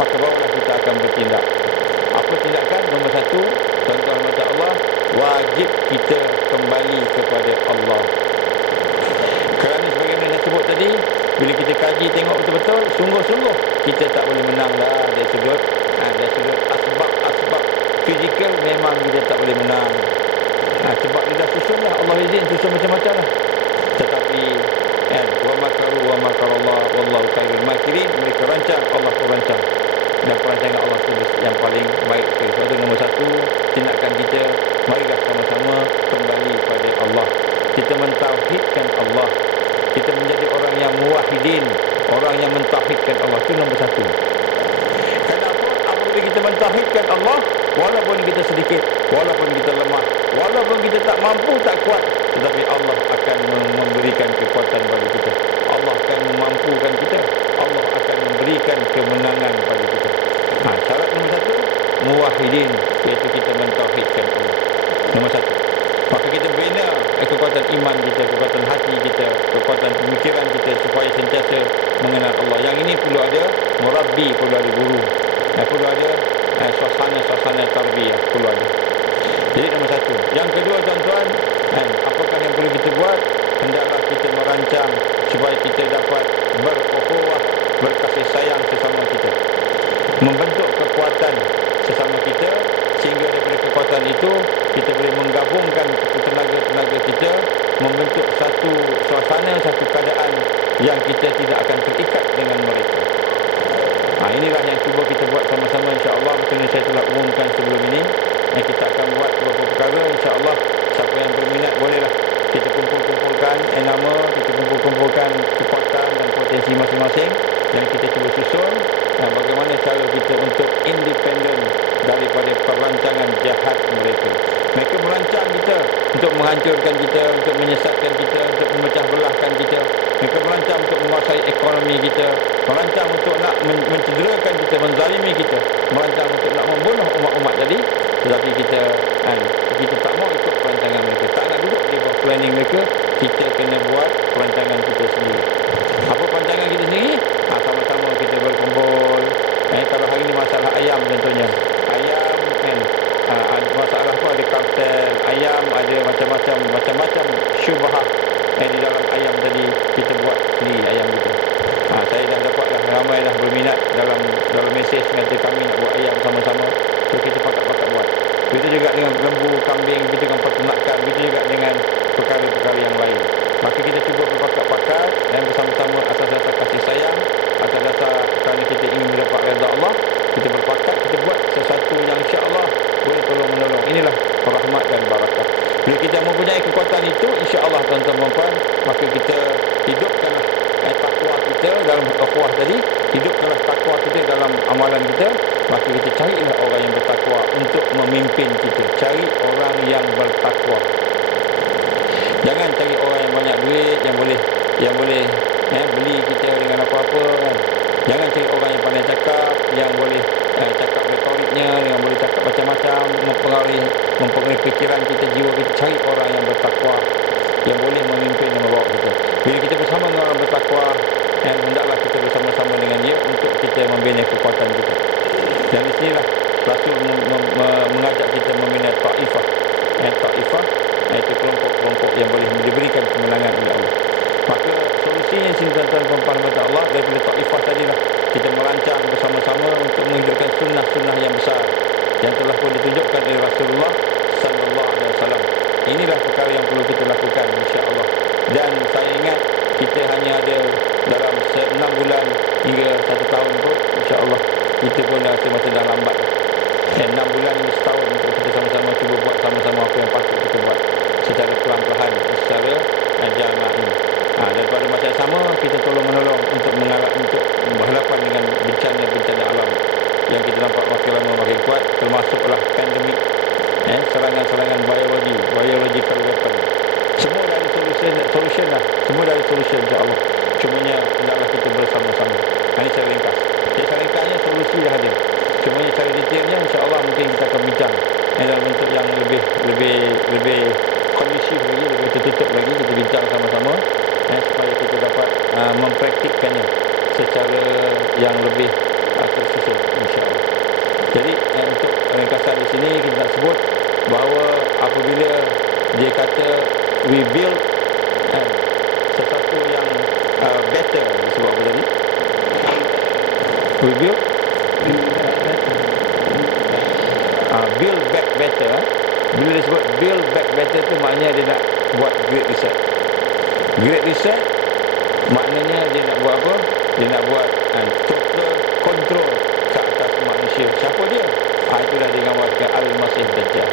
maka barulah kita akan bertindak. Apa tindakan? Nombor satu, tuan-tuan mata Allah, wajib kita kembali kepada Allah. Kerana sebagaimana saya sebut tadi, bila kita kaji tengok betul-betul, sungguh-sungguh kita tak boleh menang dah dari sudut asbab fizikal. Memang kita tak boleh menang. Sebab dia dah susun dah, Allah izin susun macam-macam lah. Tetapi wa makaru wa makarallah wallahu khairul makirin. Mereka rancang, Allah pun rancang, dan perancangan Allah itu yang paling baik sekali. Sebab itu nombor satu, tindakan kita, marilah sama-sama kembali pada Allah. Kita mentauhidkan Allah, kita menjadi orang yang muwahhidin, orang yang mentauhidkan Allah. Itu nombor satu. Kenapa? Apabila kita mentauhidkan Allah, walaupun kita sedikit, walaupun kita lemah, walaupun kita tak mampu, tak kuat, tetapi Allah akan memberikan kekuatan bagi kita. Allah akan memampukan kita. Allah akan memberikan kemenangan bagi kita. Syarat nombor satu, muwahhidin, iaitu kita mentauhidkan Allah. Nombor satu. Maka kita bina kekuatan iman kita, kekuatan hati kita, kekuatan pemikiran kita supaya sentiasa mengenal Allah. Yang ini perlu ada murabbi, perlu ada guru, perlu ada suasana tarbiyah, perlu ada. Jadi nombor satu. Yang kedua, tuan-tuan, apakah yang perlu kita buat? Hendaklah kita merancang supaya kita dapat berukhuwah, berkasih sayang sesama kita, membentuk kekuatan sesama kita, sehingga daripada kekuatan itu kita boleh menggabungkan tenaga-tenaga kita, membentuk satu suasana, satu keadaan yang kita tidak akan terikat dengan mereka. Inilah yang cuba kita buat sama-sama, insya-Allah. Macam yang saya telah umumkan sebelum ini, kita akan buat beberapa perkara, insya-Allah. Siapa yang berminat, bolehlah kita kumpulkan nama, kita kumpulkan kekuatan dan potensi masing-masing yang kita cuba susun. Bagaimana cara kita untuk independen daripada perancangan jahat mereka. Mereka merancang kita untuk menghancurkan kita, untuk menyesatkan kita, untuk memecah belahkan kita. Mereka merancang untuk menguasai ekonomi kita, merancang untuk nak mencederakan kita, menzalimi kita, merancang untuk nak membunuh umat-umat tadi. Tetapi kita tak mau ikut perancangan mereka, tak nak duduk di bawah planning mereka. Kita kena buat perancangan kita sendiri. Apa perancangan kita sendiri? Sama-sama kita berkumpul. Kalau hari ini masalah ayam contohnya, ayam masalah tu ada kartel ayam, ada macam-macam syubhah di dalam ayam tadi. Kita buat sendiri ayam kita. Saya dah dapatlah ramai dah berminat dalam mesej kata kami nak buat ayam sama-sama. So kita pakat-pakat buat. Begitu juga dengan lembu, kambing, begitu dengan peternakan, begitu juga dengan perkara-perkara yang lain. Maka kita cuba berpakat-pakat dan bersama-sama atas dasar kasih sayang, atas dasar kerana kita ingin mendapat redha Allah. Kita berpakat, kita buat sesuatu yang insya-Allah boleh tolong menolong. Inilah rahmat dan barakah. Bila kita mempunyai kekuatan itu, insya-Allah tuan-tuan dan puan, maka kita hidupkanlah takwa kita dalam ukhuwah tadi, hidupkanlah takwa kita dalam amalan kita. Maka kita carilah orang yang bertakwa untuk memimpin kita. Cari orang yang bertakwa. Jangan cari orang yang banyak duit, yang boleh beli kita dengan apa-apa kan. Jangan cari orang yang pandai cakap, yang boleh cakap retoriknya, yang boleh cakap macam-macam, mempengaruhi fikiran kita, jiwa kita. Cari orang yang bertakwa, yang boleh memimpin dan membawa kita. Bila kita bersama dengan orang bertakwa, hendaklah kita bersama-sama dengan dia untuk kita membina kekuatan kita. Dan di sinilah Rasul mengajak kita membina ta'ifah. Ta'ifah iaitu kelompok-kelompok yang boleh diberikan kemenangan oleh Allah. Maka solusinya sini tuan-tuan dan puan mata Allah, daripada ta'ifah tadilah kita merancang bersama-sama untuk menghidupkan sunnah-sunnah yang besar yang telah pun ditunjukkan oleh Rasulullah sallallahu alaihi wasallam. Inilah perkara yang perlu kita lakukan, insya-Allah. Dan saya ingat kita hanya ada dalam 6 bulan hingga 1 tahun pun, insya-Allah kita pun rasa macam dah lambat. 6 bulan hingga setahun untuk kita sama-sama cuba buat sama-sama apa yang patut kita buat secara perlahan-lahan, secara jama'i. Dan pada masa yang sama kita tolong menolong untuk berhadapan dengan bencana-bencana alam yang kita nampak makin lama makin kuat, termasuklah pandemik, serangan-serangan biological weapon. Semua dari solution lah. Semua dari solution, insya-Allah. Cumanya hendaklah kita bersama-sama. Ini secara ringkas. Jadi secara ringkasnya solusi dah ada. semuanya secara detailnya insya-Allah mungkin kita akan bincang dalam bentuk yang lebih kondusif lagi, lebih tertutup lagi, kita bincang sama-sama supaya kita dapat mempraktikkannya secara yang lebih tersusun insya-Allah. Jadi untuk ringkasan di sini kita nak sebut bahawa apabila dia kata we build sesuatu yang better, disebut apa tadi? We build build back better. Bila disebut build back better tu maknanya dia nak buat great reset. Great reset maknanya dia nak buat apa? Dia nak buat total control ke atas manusia. Siapa dia? Itulah digambarkan Al-Masih Dajjal.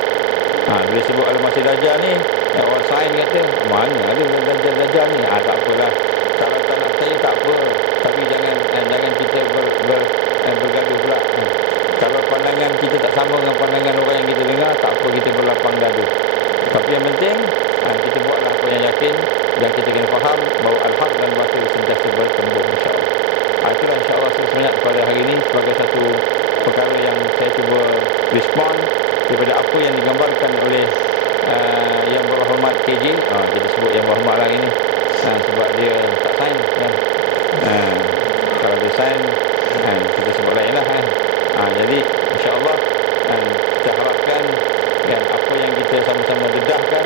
Bila sebut Al-Masih Dajjal ni, orang sains kata, mana ada Dajjal ni? Tak apalah. Kalau tak nak percaya tak apa. Tapi jangan kita bergaduh pula. Kalau pandangan kita tak sama dengan pandangan orang yang kita dengar, tak apa kita berlapang dada. Tapi yang penting kita buatlah apa yang yakin, dan kita kena faham bahawa al-haq dan batil sentiasa bertembung insya-Allah. Itulah insya-Allah sebenarnya pada hari ini sebagai satu perkara yang saya cuba respon daripada apa yang digambarkan oleh yang berhormat KJ. Kita sebut yang berhormat lah ini sebab dia tak sains kan. Kalau dia sains kita sebut lain lah kan. Jadi insya-Allah kita harapkan apa yang kita sama-sama dedahkan,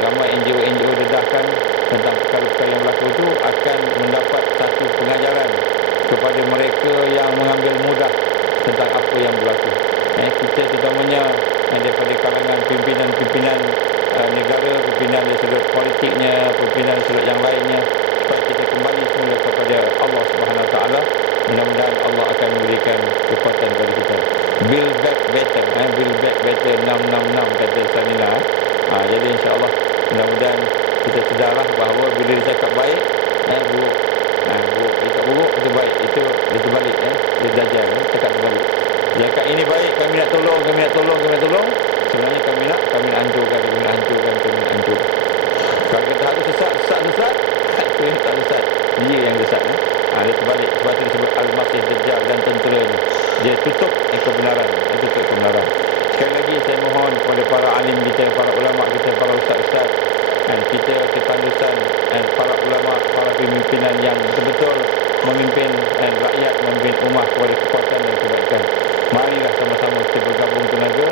ramai NGO dedahkan tentang perkara-perkara yang berlaku itu akan mendapat satu pengajaran kepada mereka yang mengambil mudah tentang apa yang berlaku. Kita terutamanya daripada kalangan pimpinan-pimpinan negara, pimpinan dari sudut politiknya, pimpinan sudut yang lainnya, supaya kita kembali semula kepada Allah Subhanahu Wa Taala. Mudah-mudahan Allah akan memberikan kekuatan kepada kita. Build back better, build back better 666 kata Samina. Jadi insya-Allah mudah-mudahan kita sedarlah bahawa bila dia cakap baik, buruk. Buruk, cakap buruk itu baik. Itu dia terbalik dia belajar cakap terbalik. Dia cakap ini baik, kami nak tolong. Sebenarnya kami nak hancurkan. Kalau kata harus sesat, itu yang tak sesat. Dia yang sesat. Dia terbalik. Sebab itu disebut Al-Masih Dajjal dan tenteranya. Dia tutup kebenaran. Sekali lagi saya mohon kepada para alim kita, para ulama kita, para ustaz-ustaz, kita ketandusan para ulama, para pimpinan yang betul-betul memimpin rakyat, memimpin umat kepada kekuatan dan kebaikan. Marilah sama-sama kita bergabung tenaga,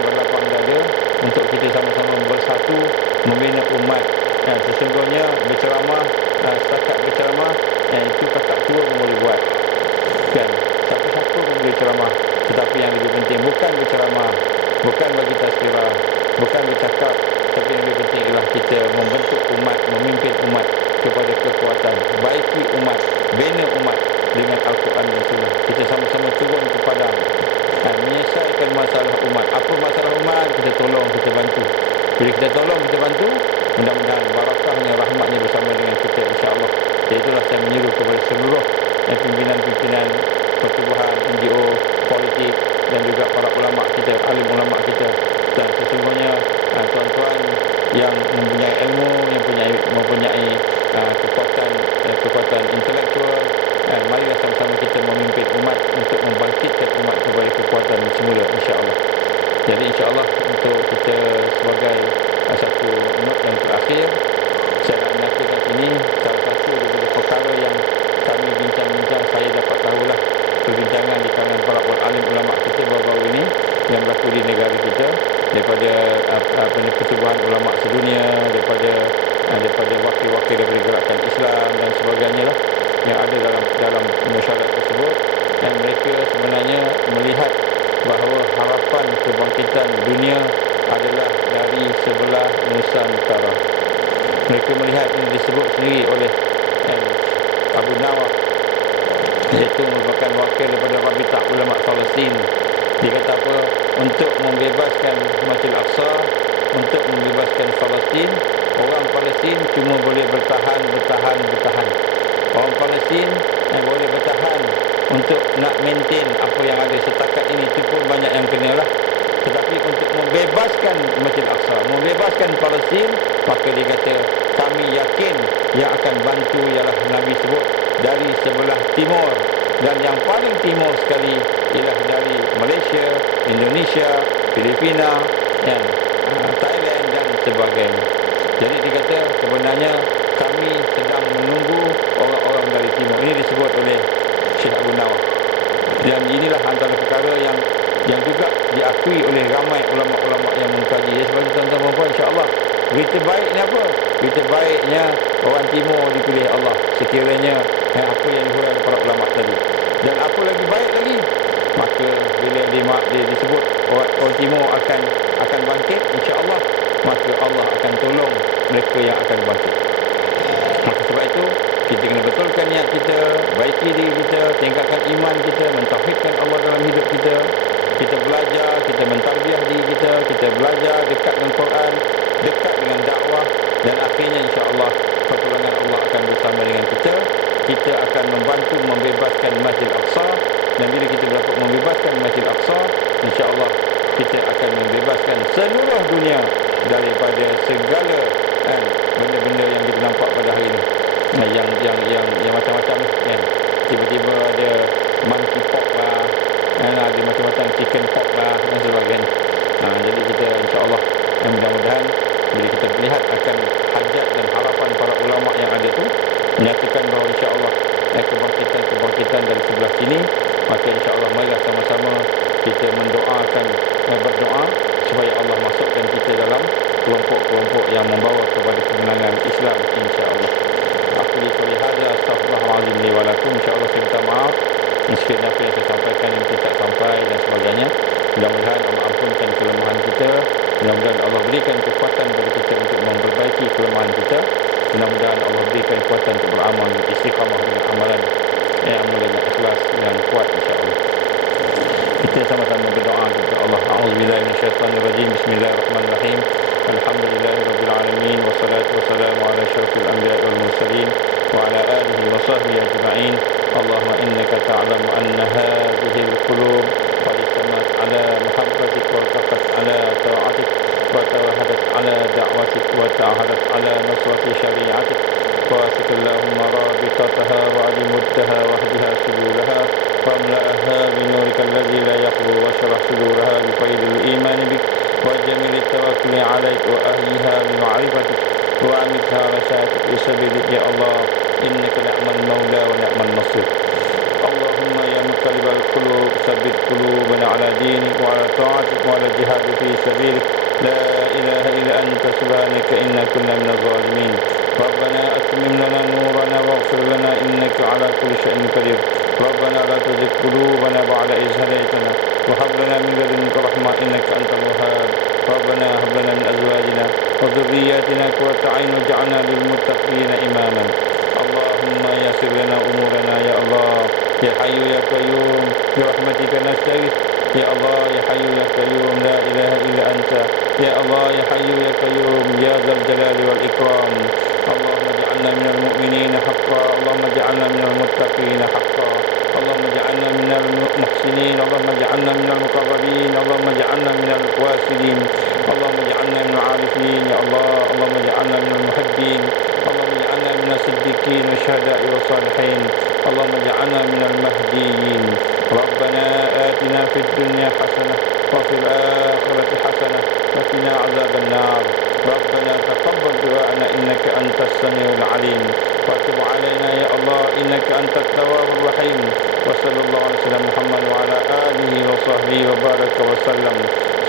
berlapang dada untuk kita sama-sama bersatu membina umat. Sesungguhnya berceramah, setakat berceramah, itu kakak tua pun boleh buat. Siapa-siapa pun boleh ceramah. Tetapi yang lebih penting bukan berceramah, bukan bagi tazkirah, bukan bercakap, tapi yang lebih penting ialah kita membentuk umat, memimpin umat kepada kekuatan, baiki umat, bina umat dengan Al-Quran dan Sunnah. Kita sama-sama turun ke padang menyelesaikan masalah umat. Apa masalah umat? Kita tolong, kita bantu. Bila kita tolong, kita bantu, mudah-mudahan barakahnya, rahmatnya bersama dengan kita insya-Allah. Itulah saya menyeru kepada seluruh pimpinan-pimpinan pertubuhan, NGO, politik dan juga para ulama kita, alim ulama kita. Dan sesungguhnya tuan-tuan yang mempunyai ilmu, yang mempunyai kekuatan intelektual, marilah sama-sama kita memimpin umat untuk membangkitkan umat kepada kekuatan semula insya-Allah. Jadi insya-Allah untuk kita sebagai satu note yang terakhir, saya nak menyatakan ini salah satu daripada perkara yang kami bincang-bincang. Saya dapat tahulah perbincangan di kalangan para alim ulama kita baru-baru ini yang berlaku di negara kita, daripada pertubuhan ulama sedunia, daripada wakil-wakil daripada gerakan Islam dan sebagainya lah yang ada dalam masyarakat tersebut. Dan mereka sebenarnya melihat bahawa harapan kebangkitan dunia adalah dari sebelah Nusantara. Mereka melihat ini disebut sendiri oleh Abu Nawaf, iaitu merupakan wakil daripada Rabitah Ulama Palestin. Dia kata apa? Untuk membebaskan Masjid Al-Aqsa, untuk membebaskan Palestin, orang Palestin cuma boleh bertahan. Orang Palestin boleh bertahan untuk nak maintain apa yang ada setakat ini, itu pun banyak yang kenalah. Tetapi untuk membebaskan Masjid Al-Aqsa, membebaskan Palestin, maka dia kata kami yakin yang akan bantu ialah Nabi sebut dari sebelah timur, dan yang paling timur sekali ialah dari Malaysia, Indonesia, Filipina, kan, Thailand dan sebagainya. Jadi dia kata sebenarnya kami sedang menunggu orang-orang dari timur. Ini disebut oleh Syekh Abu Nawah. Dan inilah antara perkara yang juga diakui oleh ramai ulama-ulama yang mengkaji. Ya, sebab itu tuan-tuan dan puan, insya-Allah berita baiknya apa? Berita baiknya orang timur dipilih Allah sekiranya apa yang dihuraikan para ulama tadi. Dan apa lagi baik lagi? Maka bila dia disebut orang timur akan bangkit, insya-Allah maka Allah akan tolong mereka yang akan bangkit. Maka sebab itu kita kena betulkan niat kita, baiki diri kita, tingkatkan iman kita, mentauhidkan Allah dalam hidup kita. Kita belajar, kita mentarbiah diri kita, kita belajar dekat dengan Quran, dekat dengan dakwah, dan akhirnya insya-Allah pertolongan Allah akan bersama dengan kita. Kita akan membantu membebaskan Masjid Aqsa, dan bila kita dapat membebaskan Masjid Aqsa, insya-Allah kita akan membebaskan seluruh dunia daripada segala benda-benda yang kita nampak pada hari ini. Yang macam-macam kan. Tiba-tiba ada monkeypox lah, ada macam-macam chicken pox lah dan sebagainya. Jadi kita insya-Allah mudah-mudahan bila kita melihat akan hajat dan harapan para ulama yang ada tu, menyatakan bahawa insya-Allah kebangkitan dari sebelah sini, maka insya-Allah marilah sama-sama kita mendoakan dan berdoa supaya Allah masukkan kita dalam kelompok-kelompok yang membawa kepada kemenangan Islam, insya-Allah. Aku lihat hadza, astaghfirullahalazim li wa lakum. Insya-Allah saya minta maaf sekiranya apa yang saya sampaikan yang tidak sampai dan sebagainya. Mudah-mudahan Allah ampunkan kelemahan kita. Mudah-mudahan Allah berikan kekuatan bagi kita untuk memperbaiki kelemahan kita. Mudah-mudahan Allah berikan kekuatan untuk beramal istiqamah dengan amalan yang ikhlas dan kuat, insya-Allah. Kita sama-sama berdoa kepada Allah. A'udzubillahi minasyaitonirrajim. Bismillahirrahmanirrahim. Alhamdulillahirabbil alamin, wassalatu wassalamu ala asyrafil anbiya'i wal mursalin wa ala alihi wa sahbihi ajma'in. Allahumma innaka ta'lamu anna hadhihi al-qulub qad istamat ala muhabbatik wa taqat ala ta'atik wa tawahadat ala da'watik wa ta'ahadat ala nusrati syari'atik wa sikallahumma rabitataha wa adimuddaha wa hadiha subulaha واملأها بنورك الذي لا يخلو واشرح صدورها بفيض الإيمان بك وجميل التوكل عليك وأهلها بمعرفتك وأمتها رشاتك بسبيلك يا الله إنك نعم المولى ونعم النصير. اللهم يا مقلب القلوب ثبت قلوبنا على دينك وعلى طاعتك وعلى الجهاد في سبيلك. لا إله إلا أنت سبحانك إنا كنا من الظالمين. ربنا أتمم لنا نورنا واغفر لنا إنك على كل شيء قدير. ربنا لا تزغ قلوبنا بعد إذ هديتنا وهب لنا من لدنك رحمة إنك أنت الوهاب. ربنا هب لنا من أزواجنا وذرياتنا قرة أعين واجعلنا للمتقين إماما. اللهم يسر لنا أمورنا يا الله يا حي يا قيوم برحمتك نستغيث. يا الله يا حي يا قيوم لا إله إلا أنت. يا الله يا حي يا قيوم يا ذا الجلال والإكرام. اللهم اجعلنا من المؤمنين حقا. اللهم اجعلنا من المتقين حقا. اللهم اجعلنا من المحسنين. اللهم اجعلنا من المقربين. اللهم اجعلنا من الواصلين. اللهم اجعلنا من العارفين يا الله. اللهم اجعلنا من المحبين. اللهم اجعلنا من الصديقين والشهداء والصالحين. اللهم اجعلنا من المهديين. ربنا آتنا في الدنيا حسنة وفي الآخرة حسنة وقنا عذاب النار. ربنا تقبل دعاءنا إنك أنت السميع العليم وتب علينا يا الله إنك أنت التواب الرحيم. وصلى الله على سيدنا محمد وعلى آله وصحبه وبارك وسلم.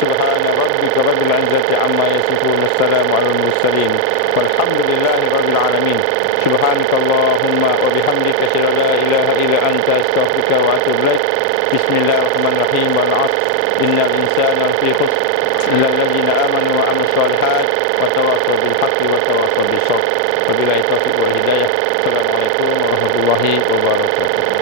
سبحان ربك رب العزة عما يصفون. السلام على المرسلين والحمد لله رب العالمين. سبحانك اللهم وبحمدك أشهد أن لا إله إلا أنت أستغفرك وأتوب إليك. بسم الله الرحمن الرحيم. والعصر إن الإنسان لفي خسر إلا الذين آمنوا وعملوا الصالحات وتواصوا بالحق وتواصوا بالصبر. وبالله التوفيق والهداية. السلام عليكم ورحمة الله وبركاته.